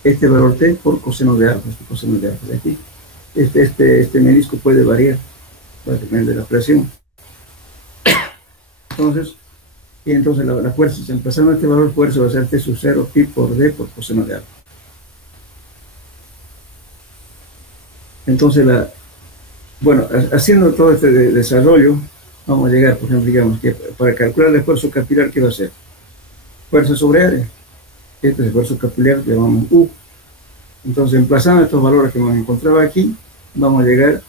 este valor T por coseno de alfa, este coseno de alfa de aquí. Este menisco puede variar, va a depender de la presión. Entonces la fuerza, empezando este valor fuerza, va a ser T sub 0 pi por D por coseno de alfa. Entonces, haciendo todo este desarrollo, vamos a llegar, por ejemplo, digamos que para calcular el esfuerzo capilar, ¿qué va a ser? Fuerza sobre área. Este es el esfuerzo capilar que llamamos U. Entonces, emplazando estos valores que hemos encontrado aquí, vamos a llegar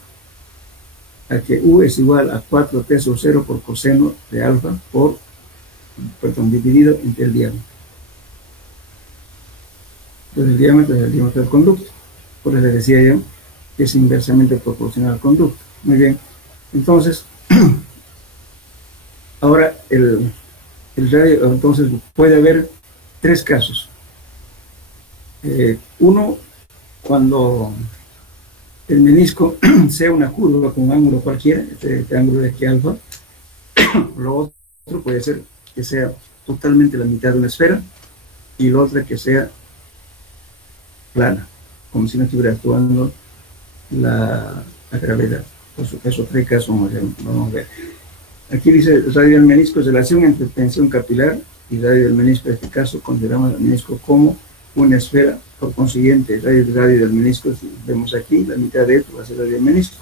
a que U es igual a 4T sub 0 por coseno de alfa dividido entre el diámetro. Entonces, el diámetro es el diámetro del conducto. Por eso les decía yo que es inversamente proporcional al conducto. Muy bien. Entonces, ahora el radio, entonces puede haber tres casos. Uno, cuando el menisco sea una curva con un ángulo cualquiera, este ángulo de aquí alfa. Lo otro puede ser que sea totalmente la mitad de una esfera, y lo otro que sea plana, como si no estuviera actuando la gravedad. Esos tres casos vamos a ver. Aquí dice radio del menisco es relación entre tensión capilar y radio del menisco. En este caso consideramos el menisco como una esfera. Por consiguiente, el radio del menisco, si vemos aquí, la mitad de esto va a ser radio del menisco.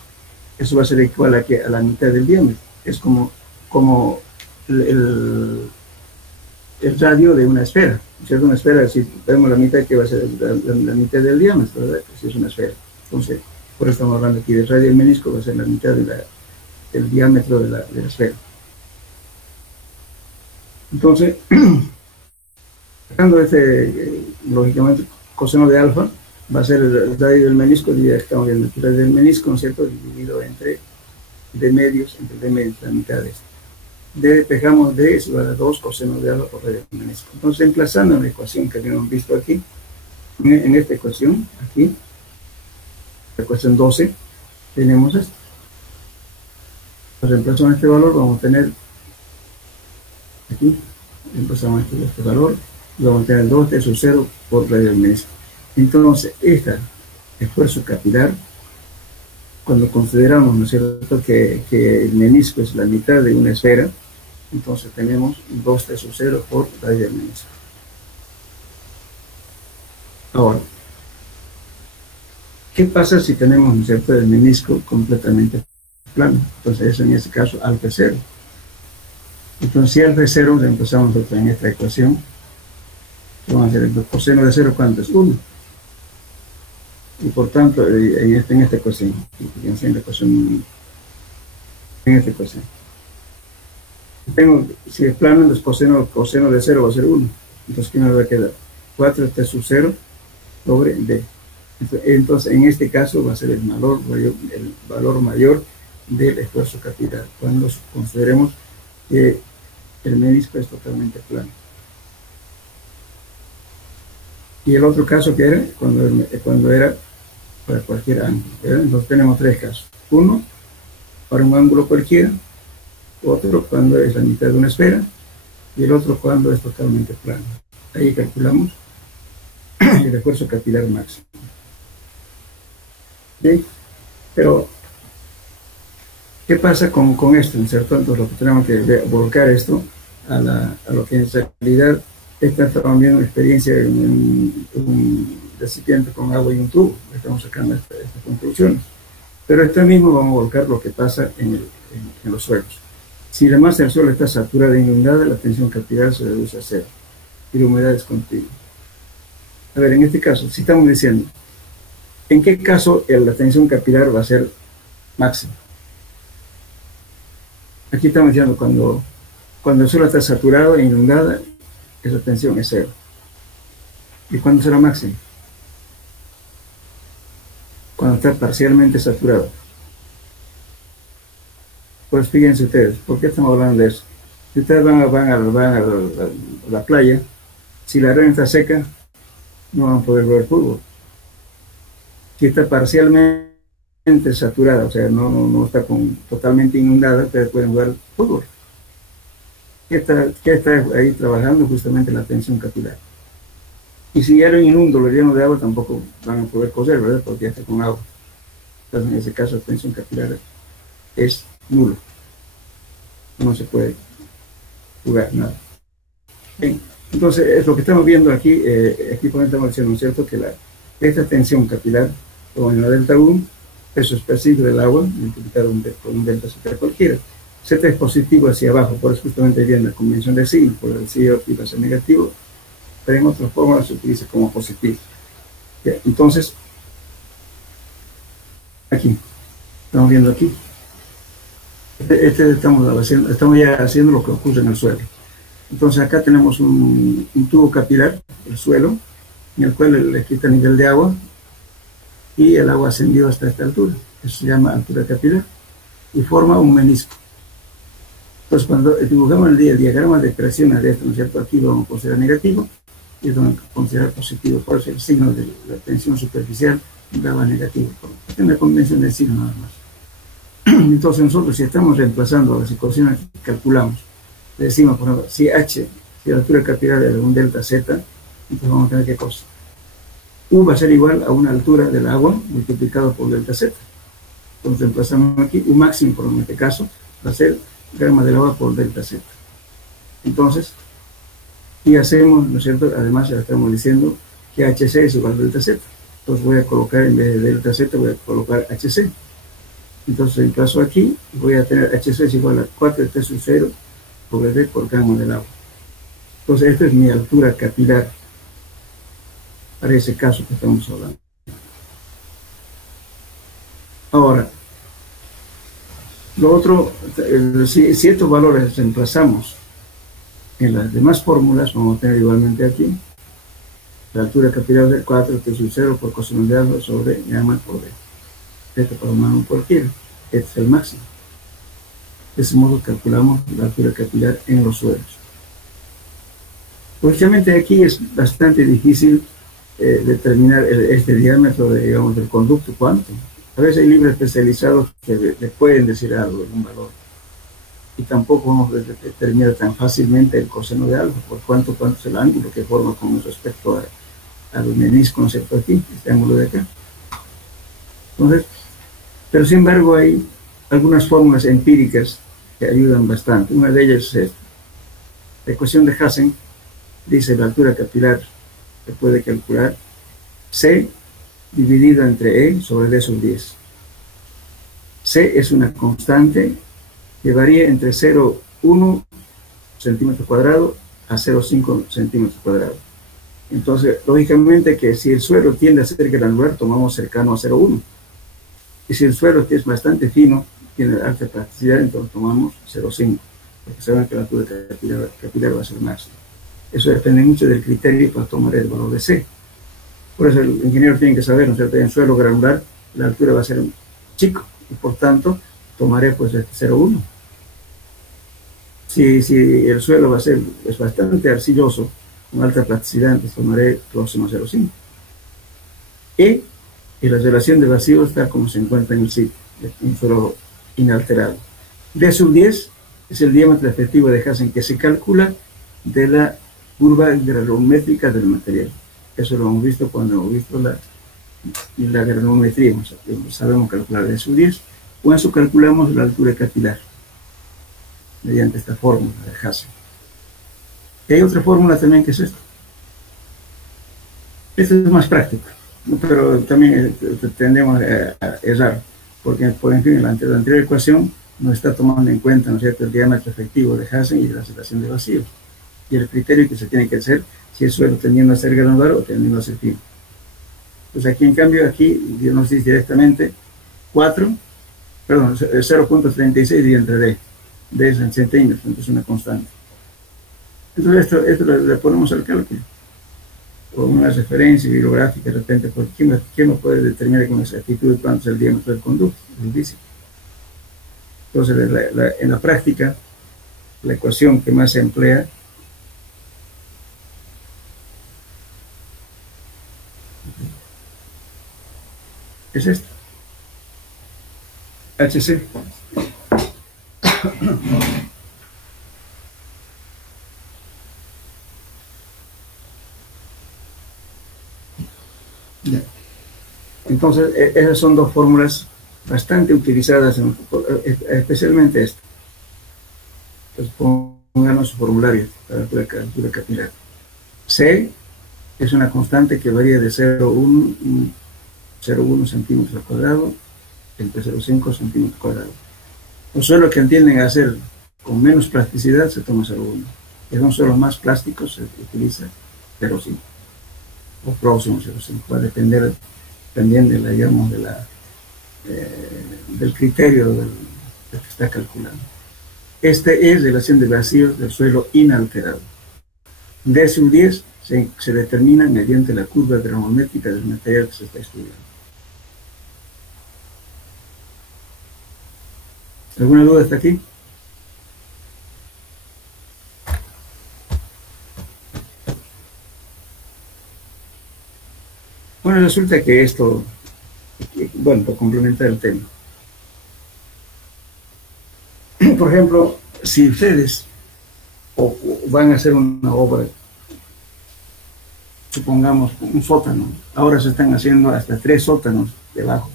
Eso va a ser igual a la mitad del diámetro. Es como el radio de una esfera. Si es una esfera, si vemos la mitad, que va a ser la mitad del diámetro, ¿verdad? Si es una esfera. Entonces, por eso estamos hablando aquí del radio del menisco, va a ser la mitad del diámetro de la esfera. Entonces, sacando lógicamente, coseno de alfa, va a ser el radio del menisco, ya estamos viendo el radio del menisco, ¿no es cierto?, dividido entre D medios, la mitad de esto. Despejamos D es igual a 2 coseno de alfa por radio del menisco. Entonces, emplazando en la ecuación que habíamos visto aquí, en esta ecuación, aquí, la ecuación 12, tenemos esto. Reemplazamos este valor, vamos a tener aquí, reemplazamos este valor, y vamos a tener 2T sub 0 por radio del menisco. Entonces, este esfuerzo capilar, cuando consideramos, ¿no es cierto?, que el menisco es la mitad de una esfera, entonces tenemos 2T sub 0 por radio del menisco. Ahora, ¿qué pasa si tenemos, ¿no es cierto?, el menisco completamente plano. Entonces eso en este caso alfa es 0. Entonces si alfa es 0, reemplazamos en esta ecuación. Vamos a hacer el coseno de 0, ¿cuánto es? 1. Y por tanto, en esta ecuación, si es plano, entonces coseno de 0 va a ser 1. Entonces, ¿qué me va a quedar? 4t sub 0 sobre d. Entonces, en este caso va a ser el valor mayor del esfuerzo capilar, cuando consideremos que el menisco es totalmente plano. Y el otro caso que era cuando era para cualquier ángulo. Entonces tenemos 3 casos. Uno, para un ángulo cualquiera. Otro, cuando es la mitad de una esfera. Y el otro, cuando es totalmente plano. Ahí calculamos el esfuerzo capilar máximo. ¿Sí? Pero, ¿qué pasa con esto? ¿Cierto? Entonces lo que tenemos que volcar esto a lo que en realidad estamos viendo una experiencia en un recipiente con agua y un tubo. Estamos sacando estas conclusiones. Pero esto mismo vamos a volcar lo que pasa en los suelos. Si la masa del suelo está saturada e inundada, la tensión capilar se reduce a 0 y la humedad es continua. A ver, en este caso, si estamos diciendo, ¿en qué caso la tensión capilar va a ser máxima? Aquí estamos diciendo cuando el suelo está saturado e inundada, esa tensión es 0. ¿Y cuándo será máxima? Cuando está parcialmente saturado. Pues fíjense ustedes, ¿por qué estamos hablando de eso? Si ustedes van a la playa, si la arena está seca, no van a poder ver fútbol. Si está parcialmente saturada, o sea, no está totalmente inundada, ustedes pueden jugar fútbol. ¿Qué está ahí trabajando? Justamente la tensión capilar. Y si ya lo inundo, lo lleno de agua, tampoco van a poder coser, ¿verdad? Porque ya está con agua. Entonces, en ese caso, la tensión capilar es nulo. No se puede jugar nada. Bien. Entonces, es lo que estamos viendo aquí. Aquí por ejemplo, estamos diciendo, ¿no es cierto?, que esta tensión capilar, o en la delta 1, peso específico del agua, multiplicado por un delta Z cualquiera. Z es positivo hacia abajo, por eso justamente viene la convención de signo, por el signo iba a ser negativo, pero en otras formas se utiliza como positivo. Ya, entonces, aquí, estamos viendo aquí, estamos ya haciendo lo que ocurre en el suelo. Entonces acá tenemos un tubo capilar, el suelo, en el cual aquí está el nivel de agua, y el agua ascendió hasta esta altura, eso se llama altura capilar, y forma un menisco. Entonces cuando dibujamos el diagrama de presiones de esto, ¿no es cierto?, aquí lo vamos a considerar negativo, y lo vamos a considerar positivo, por eso el signo de la tensión superficial daba negativo, porque es una convención del signo nada más. Entonces nosotros, si estamos reemplazando las ecuaciones que calculamos, le decimos, por ejemplo, si la altura capilar es un delta Z, entonces vamos a tener ¿qué cosa? U va a ser igual a una altura del agua multiplicado por delta Z. Entonces reemplazamos aquí, U máximo, por en este caso, va a ser grama del agua por delta Z. Entonces, y hacemos, ¿no es cierto? Además, ya estamos diciendo que HC es igual a delta Z. Entonces voy a colocar, en vez de delta Z, voy a colocar HC. Entonces, en caso aquí, voy a tener HC es igual a 4T sub 0 sobre D por gramo del agua. Entonces, esta es mi altura capilar para ese caso que estamos hablando. Ahora, lo otro, si estos valores reemplazamos en las demás fórmulas, vamos a tener igualmente aquí la altura capilar de 4T sub 0 por coseno de alfa sobre gamma por D. Esto para un mano cualquiera, este es el máximo. De ese modo calculamos la altura capilar en los suelos. Lógicamente aquí es bastante difícil determinar este diámetro del conducto cuánto. A veces hay libros especializados que le pueden decir algo, un valor. Y tampoco vamos a determinar tan fácilmente el coseno de alfa, por cuánto es el ángulo que forma con respecto al menisco, ¿no es cierto? Aquí, este ángulo de acá. Entonces, pero sin embargo hay algunas fórmulas empíricas que ayudan bastante. Una de ellas es esta. La ecuación de Hassen dice la altura capilar se puede calcular C dividido entre E sobre D sub 10. C es una constante que varía entre 0,1 centímetros cuadrados a 0,5 centímetros cuadrados. Entonces, lógicamente que si el suelo tiende a ser granular, tomamos cercano a 0,1. Y si el suelo es bastante fino, tiene alta plasticidad, entonces tomamos 0,5, porque saben que la altura capilar va a ser máxima. Eso depende mucho del criterio para tomar el valor de C. Por eso el ingeniero tiene que saber, ¿no es cierto? En suelo granular la altura va a ser chico, y por tanto tomaré pues 0,1. Si el suelo es bastante arcilloso, con alta plasticidad, entonces tomaré próximo a 0,5. Y la relación de vacío está como se encuentra en el sitio, un suelo inalterado. D/10 es el diámetro efectivo de Hassen que se calcula de la curva granulométrica del material. Eso lo hemos visto cuando hemos visto la granulometría. Sabemos calcular D/10. Con eso calculamos la altura capilar mediante esta fórmula de Hassen. Y hay otra fórmula también que es esta. Esta es más práctica, pero también tendemos a errar, porque por ejemplo en la anterior ecuación no está tomando en cuenta, ¿no es cierto?, el diámetro efectivo de Hassen y de la relación de vacío, y el criterio que se tiene que hacer si el suelo tendiendo a ser granular o tendiendo a ser fino. Pues aquí en cambio, aquí nos dice directamente 0,36 y entre D es en centímetros, entonces es una constante. Entonces esto le ponemos al cálculo, o una referencia bibliográfica de repente, porque ¿quién me puede determinar con exactitud cuánto es el diámetro del conducto? Es difícil. Entonces en la práctica, la ecuación que más se emplea es esta, HC. Entonces, esas son dos fórmulas bastante utilizadas, especialmente esta. Entonces, pónganos su formulario para la altura capilar. C es una constante que varía de 0,1 centímetros al cuadrado entre 0,5 centímetros cuadrados. Los suelos que tienden a ser con menos plasticidad se toma 0,1. Y son suelos más plásticos, se utiliza 0,5 o próximo a 0,5. Va a depender también de del criterio del que está calculando. Este es relación de vacíos del suelo inalterado. D/10 se determina mediante la curva granulométrica del material que se está estudiando. ¿Alguna duda hasta aquí? Bueno, resulta que esto, bueno, para complementar el tema. Por ejemplo, si ustedes van a hacer una obra, supongamos un sótano, ahora se están haciendo hasta 3 sótanos debajo.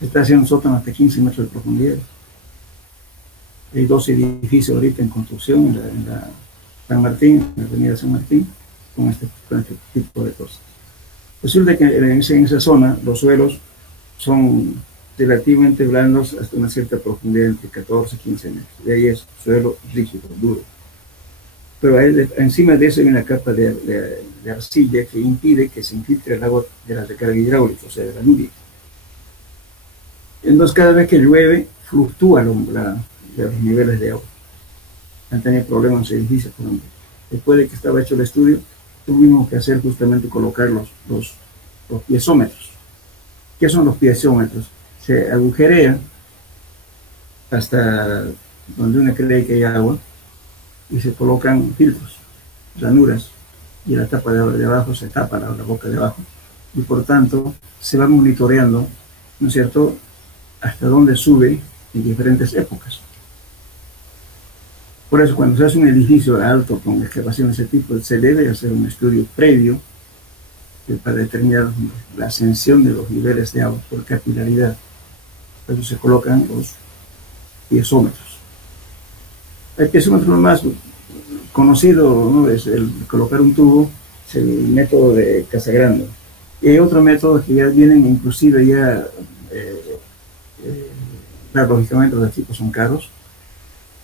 Se está haciendo un sótano hasta 15 metros de profundidad. Hay 2 edificios ahorita en construcción en la San Martín, en la avenida San Martín, con este tipo de cosas. Resulta que en esa zona los suelos son relativamente blandos hasta una cierta profundidad entre 14 y 15 metros. De ahí es suelo rígido, duro. Pero encima de eso hay una capa de arcilla que impide que se infiltre el agua de la recarga hidráulica, o sea, de la lluvia. Entonces cada vez que llueve fluctúa los niveles de agua. Han tenido problemas en los edificios, por ejemplo. Después de que estaba hecho el estudio, tuvimos que hacer justamente colocar los piezómetros. ¿Qué son los piezómetros? Se agujerean hasta donde uno cree que hay agua y se colocan filtros, ranuras, y la tapa de abajo se tapa la boca de abajo, y por tanto se va monitoreando, ¿no es cierto?, hasta dónde sube en diferentes épocas. Por eso, cuando se hace un edificio alto con excavación de ese tipo, se debe hacer un estudio previo para determinar la ascensión de los niveles de agua por capilaridad. Por eso se colocan los piezómetros. El piezómetro más conocido, ¿no?, es el colocar un tubo, es el método de Casagrande. Y hay otro método que ya vienen inclusive ya Claro, lógicamente los equipos son caros.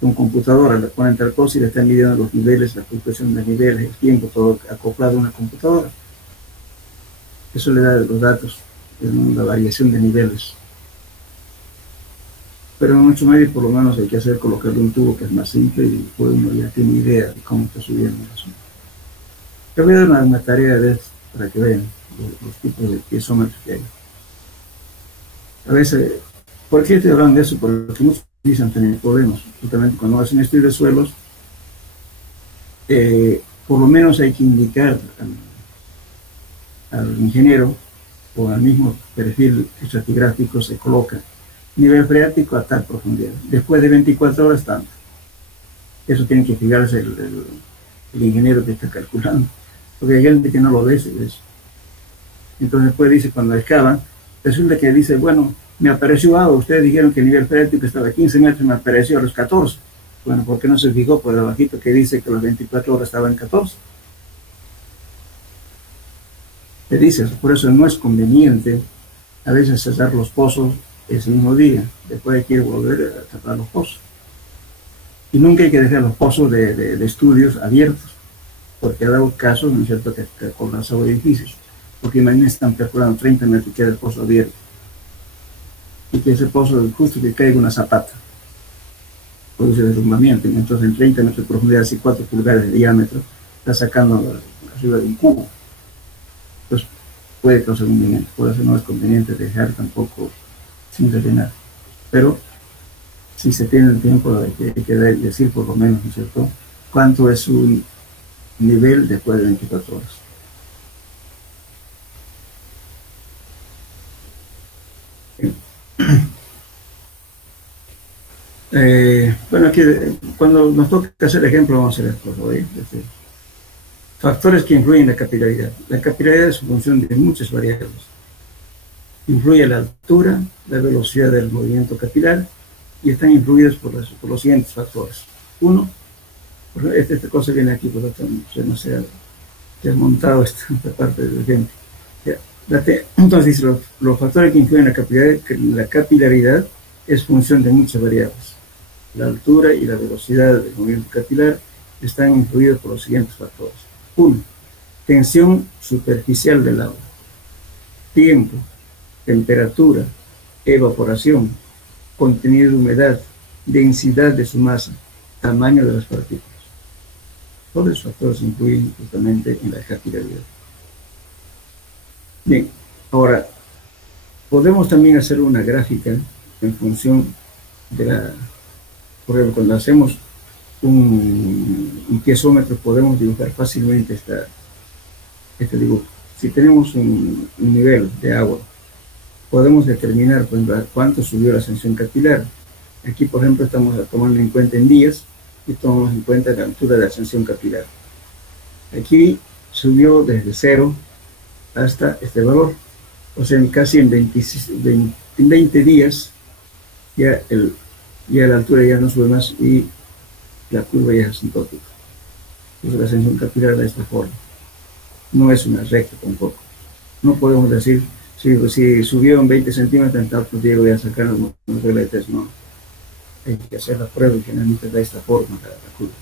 Con computadora le ponen tal cosa y le están midiendo los niveles, la fluctuación de niveles, el tiempo, todo acoplado a una computadora. Eso le da los datos, la variación de niveles. Pero en 8 medio por lo menos hay que hacer colocarle un tubo que es más simple y pues uno ya tiene idea de cómo está subiendo el asunto. Les voy a dar una tarea de esto para que vean los tipos de piezómetros que hay. A veces, ¿por qué estoy hablando de eso? Porque muchos dicen tener problemas. Justamente cuando hacen estudio de suelos, por lo menos hay que indicar al ingeniero o al mismo perfil estratigráfico se coloca nivel freático a tal profundidad. Después de 24 horas tanto. Eso tiene que fijarse el ingeniero que está calculando. Porque hay gente que no lo ve, eso. Entonces después dice, cuando excavan, resulta que dice, bueno, me apareció agua, ustedes dijeron que el nivel freático estaba a 15 metros, me apareció a los 14. Bueno, ¿por qué no se fijó por abajito que dice que a las 24 horas estaba en 14? Te dice, por eso no es conveniente a veces cerrar los pozos ese mismo día, después hay que volver a tapar los pozos. Y nunca hay que dejar los pozos de estudios abiertos, porque ha dado casos, ¿no es cierto?, que colapsan edificios. Porque imagínense, están perforando 30 metros y queda el pozo abierto. Y que ese pozo, justo que caiga una zapata, produce derrumbamiento. Entonces, en 30 metros de profundidad, así 4 pulgadas de diámetro, está sacando arriba de un cubo. Entonces, puede causar hundimiento. Por eso no es conveniente dejar tampoco sin rellenar. Pero, si se tiene el tiempo, hay que decir por lo menos, ¿no es cierto?, cuánto es su nivel después de 24 horas. Bueno, aquí cuando nos toca hacer ejemplo vamos a hacer esto hoy. Factores que influyen en la capilaridad. La capilaridad es función de muchas variables. Influye la altura, la velocidad del movimiento capilar y están influidas por los siguientes factores. Uno, esta cosa viene aquí, por lo tanto, no se ha desmontado esta parte del ejemplo. Entonces dice, los factores que influyen en la capilaridad es función de muchas variables. La altura y la velocidad del movimiento capilar están influidos por los siguientes factores. 1. Tensión superficial del agua. Tiempo, temperatura, evaporación, contenido de humedad, densidad de su masa, tamaño de las partículas. Todos los factores influyen justamente en la capilaridad. Bien, ahora, podemos también hacer una gráfica en función de por ejemplo, cuando hacemos un piezómetro podemos dibujar fácilmente este dibujo. Si tenemos un nivel de agua, podemos determinar, por ejemplo, cuánto subió la ascensión capilar. Aquí, por ejemplo, estamos tomando en cuenta en días y tomamos en cuenta la altura de la ascensión capilar. Aquí subió desde 0 hasta este valor, o sea, casi en 20 días ya la altura ya no sube más y la curva ya es asintótica. Entonces la ascensión capilar de esta forma. No es una recta tampoco. No podemos decir, si subió en 20 centímetros, entonces Diego voy a sacar una regla de 3, no. Hay que hacer la prueba y generalmente de esta forma la curva.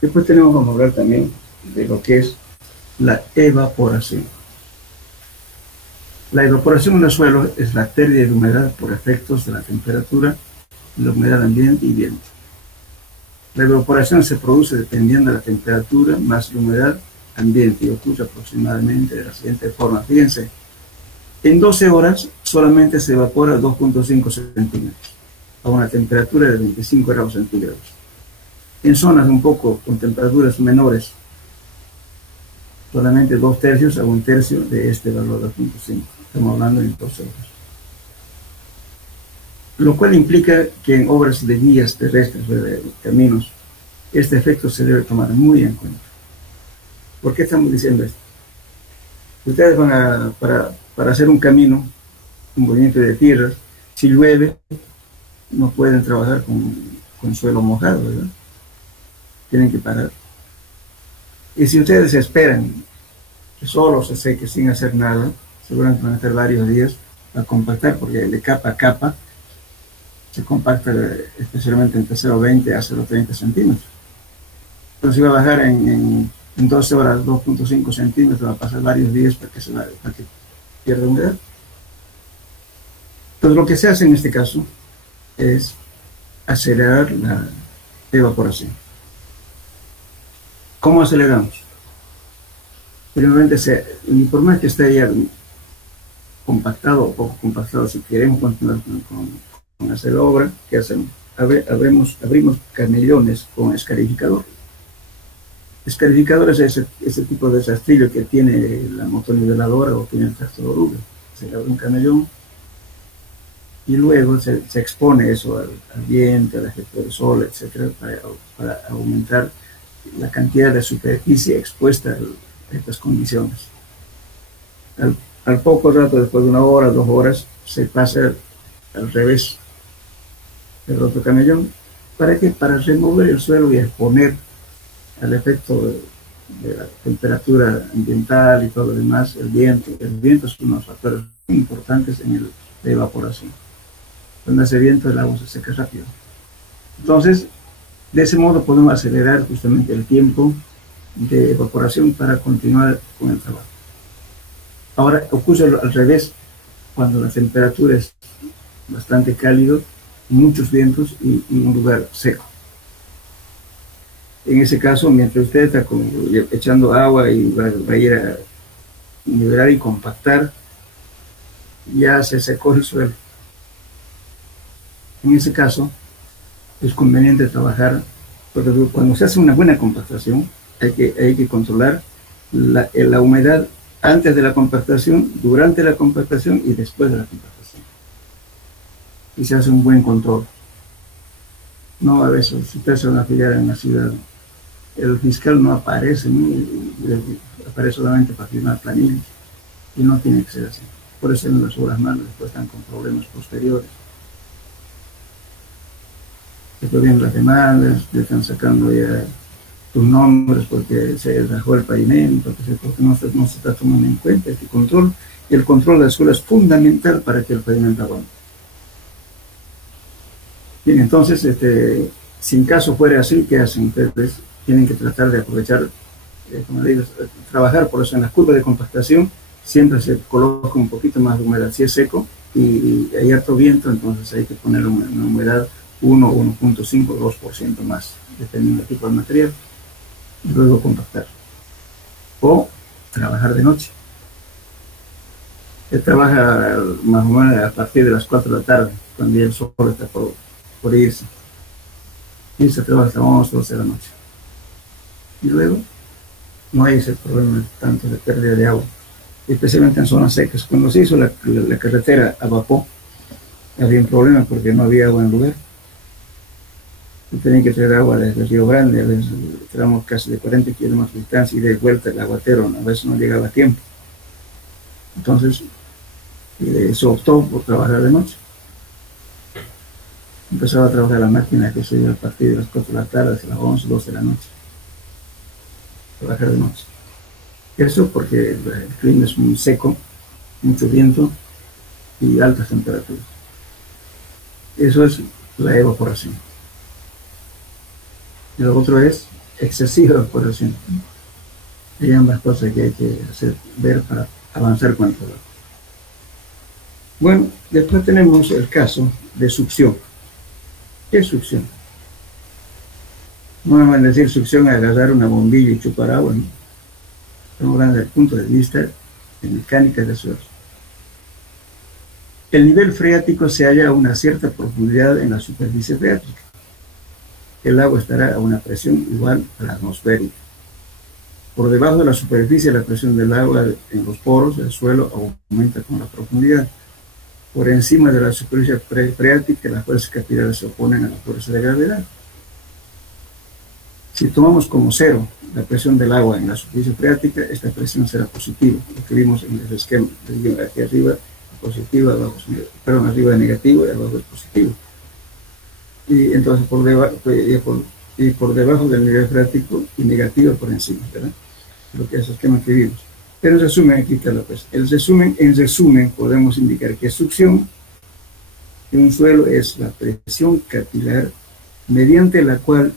Después vamos a hablar también de lo que es la evaporación. La evaporación del suelo es la pérdida de humedad por efectos de la temperatura, la humedad ambiente y viento. La evaporación se produce dependiendo de la temperatura más la humedad ambiente y ocurre aproximadamente de la siguiente forma. Fíjense, en 12 horas solamente se evapora 2.5 centímetros a una temperatura de 25 grados centígrados. En zonas un poco con temperaturas menores, solamente 2/3 a 1/3 de este valor de 2.5. Estamos hablando en 12 horas. Lo cual implica que en obras de vías terrestres o de caminos, este efecto se debe tomar muy en cuenta. ¿Por qué estamos diciendo esto? Ustedes van para hacer un camino, un movimiento de tierras, si llueve, no pueden trabajar con suelo mojado, ¿verdad? Tienen que parar. Y si ustedes esperan que solo se seque sin hacer nada, seguramente van a estar varios días a compactar, porque de capa a capa se compacta especialmente entre 0,20 a 0,30 centímetros. Entonces va a bajar en 12 horas 2,5 centímetros, va a pasar varios días para que pierda humedad. Entonces lo que se hace en este caso es acelerar la evaporación. ¿Cómo aceleramos? Primeramente, por más que esté ya compactado o poco compactado, si queremos continuar con hacer la obra, ¿qué hacemos? Abrimos camellones con escarificador. Escarificador es ese tipo de rastrillo que tiene la motoniveladora o tiene el tractor oruga. Se le abre un camellón y luego se expone eso al viento, al efecto del sol, etcétera, para aumentar la cantidad de superficie expuesta a estas condiciones. Al poco rato, después de 1 hora, 2 horas, se pasa al revés del otro camellón. ¿Para qué? Para remover el suelo y exponer al efecto de la temperatura ambiental y todo lo demás, el viento. El viento es uno de los factores muy importantes en la evaporación. Cuando hace viento, el agua se seca rápido. Entonces, de ese modo podemos acelerar justamente el tiempo de evaporación para continuar con el trabajo. Ahora ocurre al revés, cuando la temperatura es bastante cálido, muchos vientos y un lugar seco. En ese caso, mientras usted está echando agua y va a ir a nivelar y compactar, ya se secó el suelo. En ese caso, es conveniente trabajar, porque cuando se hace una buena compactación, hay que controlar la humedad antes de la compactación, durante la compactación y después de la compactación. Y se hace un buen control. No a veces, si ustedes se van a fijar en la ciudad, el fiscal no aparece, aparece solamente para firmar planillas, y no tiene que ser así. Por eso en las obras malas después están con problemas posteriores. Después vienen las demandas, le están sacando ya tus nombres porque se rajó el pavimento, porque no se está tomando en cuenta este control. Y el control del suelo es fundamental para que el pavimento aguante. Bien, entonces, si en caso fuera así, ¿qué hacen ustedes? Tienen que tratar de aprovechar, como digo, trabajar. Por eso en las curvas de compactación siempre se coloca un poquito más de humedad. Si es seco y hay harto viento, entonces hay que poner una humedad 1, 1.5, 2% más, dependiendo del tipo de material, y luego compactar. O trabajar de noche. Él trabaja más o menos a partir de las 4 de la tarde, cuando ya el sol está por irse. Y se trabaja hasta 11, 12 de la noche. Y luego no hay ese problema tanto de pérdida de agua, especialmente en zonas secas. Cuando se hizo la carretera a vapor, había un problema porque no había agua en el lugar. Y tenían que traer agua desde el Río Grande, a veces tramos casi de 40 kilómetros de distancia y de vuelta el aguatero a veces no llegaba a tiempo. Entonces se optó por trabajar de noche. Empezaba a trabajar la máquina que se iba a partir de las 4 de la tarde hasta las 11, 12 de la noche. Trabajar de noche. Eso porque el clima es muy seco, mucho viento y altas temperaturas. Eso es la evaporación. Y lo otro es excesiva evaporación. Hay ambas cosas que hay que ver para avanzar con el trabajo. Bueno, después tenemos el caso de succión. ¿Qué es succión? No me van a decir succión a agarrar una bombilla y chupar agua, ¿no? Estamos hablando desde el punto de vista de mecánica de suelos. El nivel freático se halla a una cierta profundidad en la superficie freática. El agua estará a una presión igual a la atmosférica. Por debajo de la superficie, la presión del agua en los poros del suelo aumenta con la profundidad. Por encima de la superficie freática, las fuerzas capilares se oponen a la fuerza de gravedad. Si tomamos como cero la presión del agua en la superficie freática, esta presión será positiva. Lo que vimos en el esquema, aquí arriba positiva, abajo, perdón, arriba es negativo y abajo es positivo. Y entonces por debajo del nivel freático y negativo por encima, ¿verdad? Lo que es el esquema que vimos. Pero en resumen, aquí está la cosa. En resumen, podemos indicar que succión de un suelo es la presión capilar mediante la cual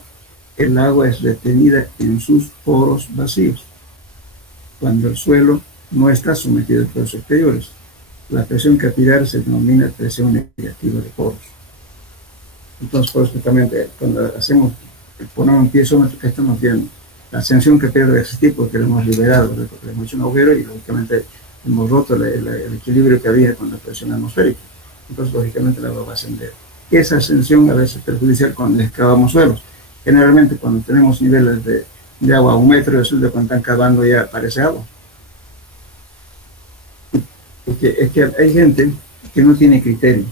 el agua es retenida en sus poros vacíos, cuando el suelo no está sometido a poros exteriores. La presión capilar se denomina presión negativa de poros. Entonces, por eso justamente cuando ponemos un piezómetro, que estamos viendo la ascensión capilar debe existir porque lo hemos liberado, le hemos hecho un agujero y lógicamente hemos roto el equilibrio que había con la presión atmosférica. Entonces, lógicamente, el agua va a ascender. Esa ascensión a veces es perjudicial cuando excavamos suelos. Generalmente, cuando tenemos niveles de agua a 1 metro, resulta que cuando están cavando ya aparece agua. Es que hay gente que no tiene criterio.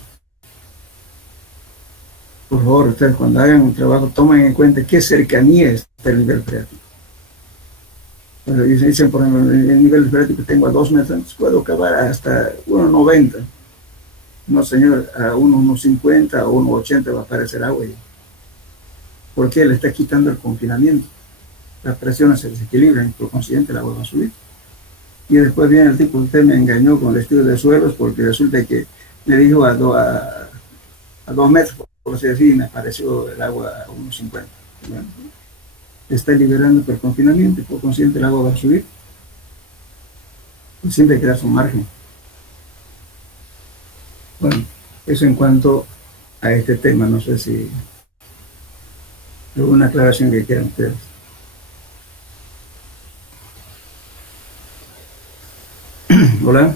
Por favor, ustedes cuando hagan un trabajo, tomen en cuenta qué cercanía está el nivel freático. Bueno, dicen, por ejemplo, el nivel freático tengo a 2 metros, puedo cavar hasta 1,90. No, señor, a 1,50, a 1,80 va a aparecer agua. Porque le está quitando el confinamiento. Las presiones se desequilibran y por consiguiente el agua va a subir. Y después viene el tipo, usted me engañó con el estudio de suelos porque resulta que me dijo a 2 metros, por así decir, y me apareció el agua a 1,50. Bueno, está liberando por confinamiento y por consiguiente el agua va a subir. Y siempre hay que dar su margen. Bueno, eso en cuanto a este tema, no sé si alguna aclaración que quieran ustedes. Hola.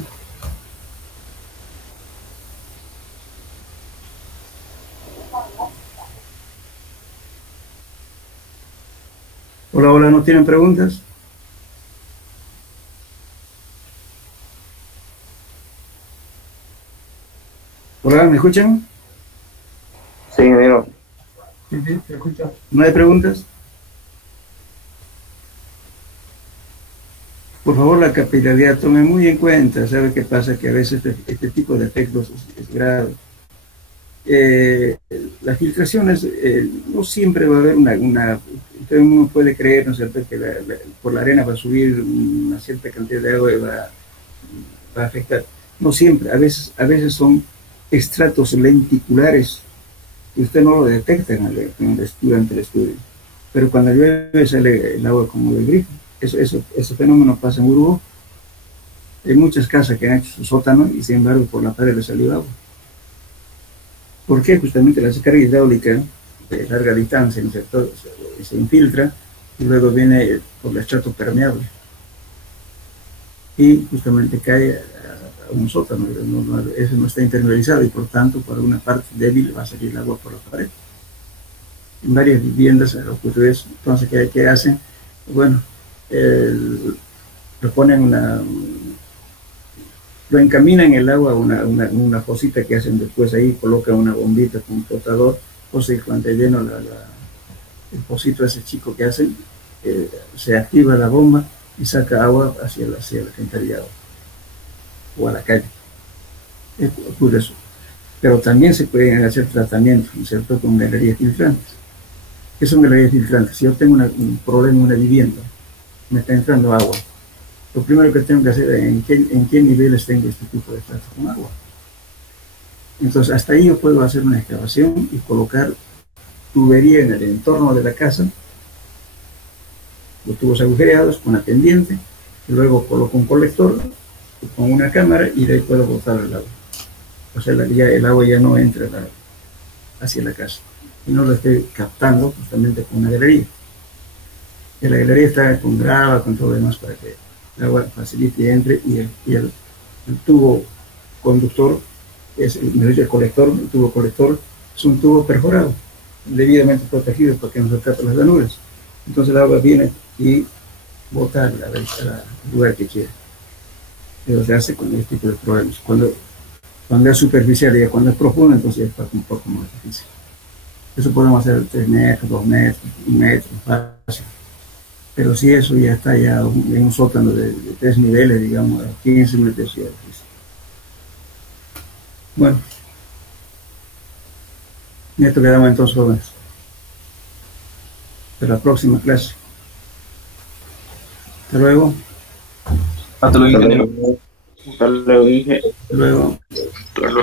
Hola, hola, ¿no tienen preguntas? Hola, ¿me escuchan? Sí, ingeniero. Sí, te escucho. ¿No hay preguntas? Por favor, la capilaridad, tomen muy en cuenta. ¿Sabe qué pasa? Que a veces este tipo de efectos es grave. Las filtraciones, no siempre va a haber entonces uno puede creer, ¿no es cierto?, que por la arena va a subir una cierta cantidad de agua y va a afectar. No siempre, a veces son estratos lenticulares y usted no lo detecta durante el estudio. Pero cuando llueve sale el agua como del grifo. Ese fenómeno pasa en Uruguay. Hay muchas casas que han hecho su sótano y sin embargo por la pared le salió agua. ¿Por qué? Justamente la descarga hidráulica de larga distancia, ¿no es cierto?, se infiltra y luego viene por el estrato permeable y justamente cae a un sótano. Eso no está internalizado y por tanto por una parte débil va a salir el agua por la pared. En varias viviendas ocurre eso. Entonces, ¿qué hacen? Bueno, lo encaminan el agua a una fosita que hacen después ahí, colocan una bombita con un flotador, o sea, cuando lleno el pocito ese chico que hacen, se activa la bomba y saca agua hacia la alcantarillado o a la calle. Ocurre eso. Pero también se pueden hacer tratamientos, ¿no es cierto?, con galerías filtrantes. ¿Qué son galerías filtrantes? Si yo tengo un problema en una vivienda, me está entrando agua, lo primero que tengo que hacer es en qué niveles tengo este tipo de trato con agua. Entonces, hasta ahí yo puedo hacer una excavación y colocar tubería en el entorno de la casa, los tubos agujereados con la pendiente, y luego coloco un colector con una cámara y de ahí puedo botar el agua. O sea, el agua ya no entra hacia la casa y no lo estoy captando justamente con una galería. Y la galería está con grava, con todo lo demás para que el agua facilite y entre, y el tubo conductor, el tubo colector es un tubo perforado, debidamente protegido para que no se tape las llanuras. Entonces el agua viene y bota al lugar que quiere. Pero se hace con este tipo de problemas. Cuando es superficial y cuando es profundo, entonces es un poco más difícil. Eso podemos hacer 3 metros, 2 metros, 1 metro, fácil. Pero si eso ya está en un sótano de 3 niveles, digamos, a 15 metros, ya es difícil. Bueno, y esto quedamos entonces, jóvenes. Hasta la próxima clase. Hasta luego. Hasta luego, ingeniero. Hasta luego, Inge. Luego. Hasta luego.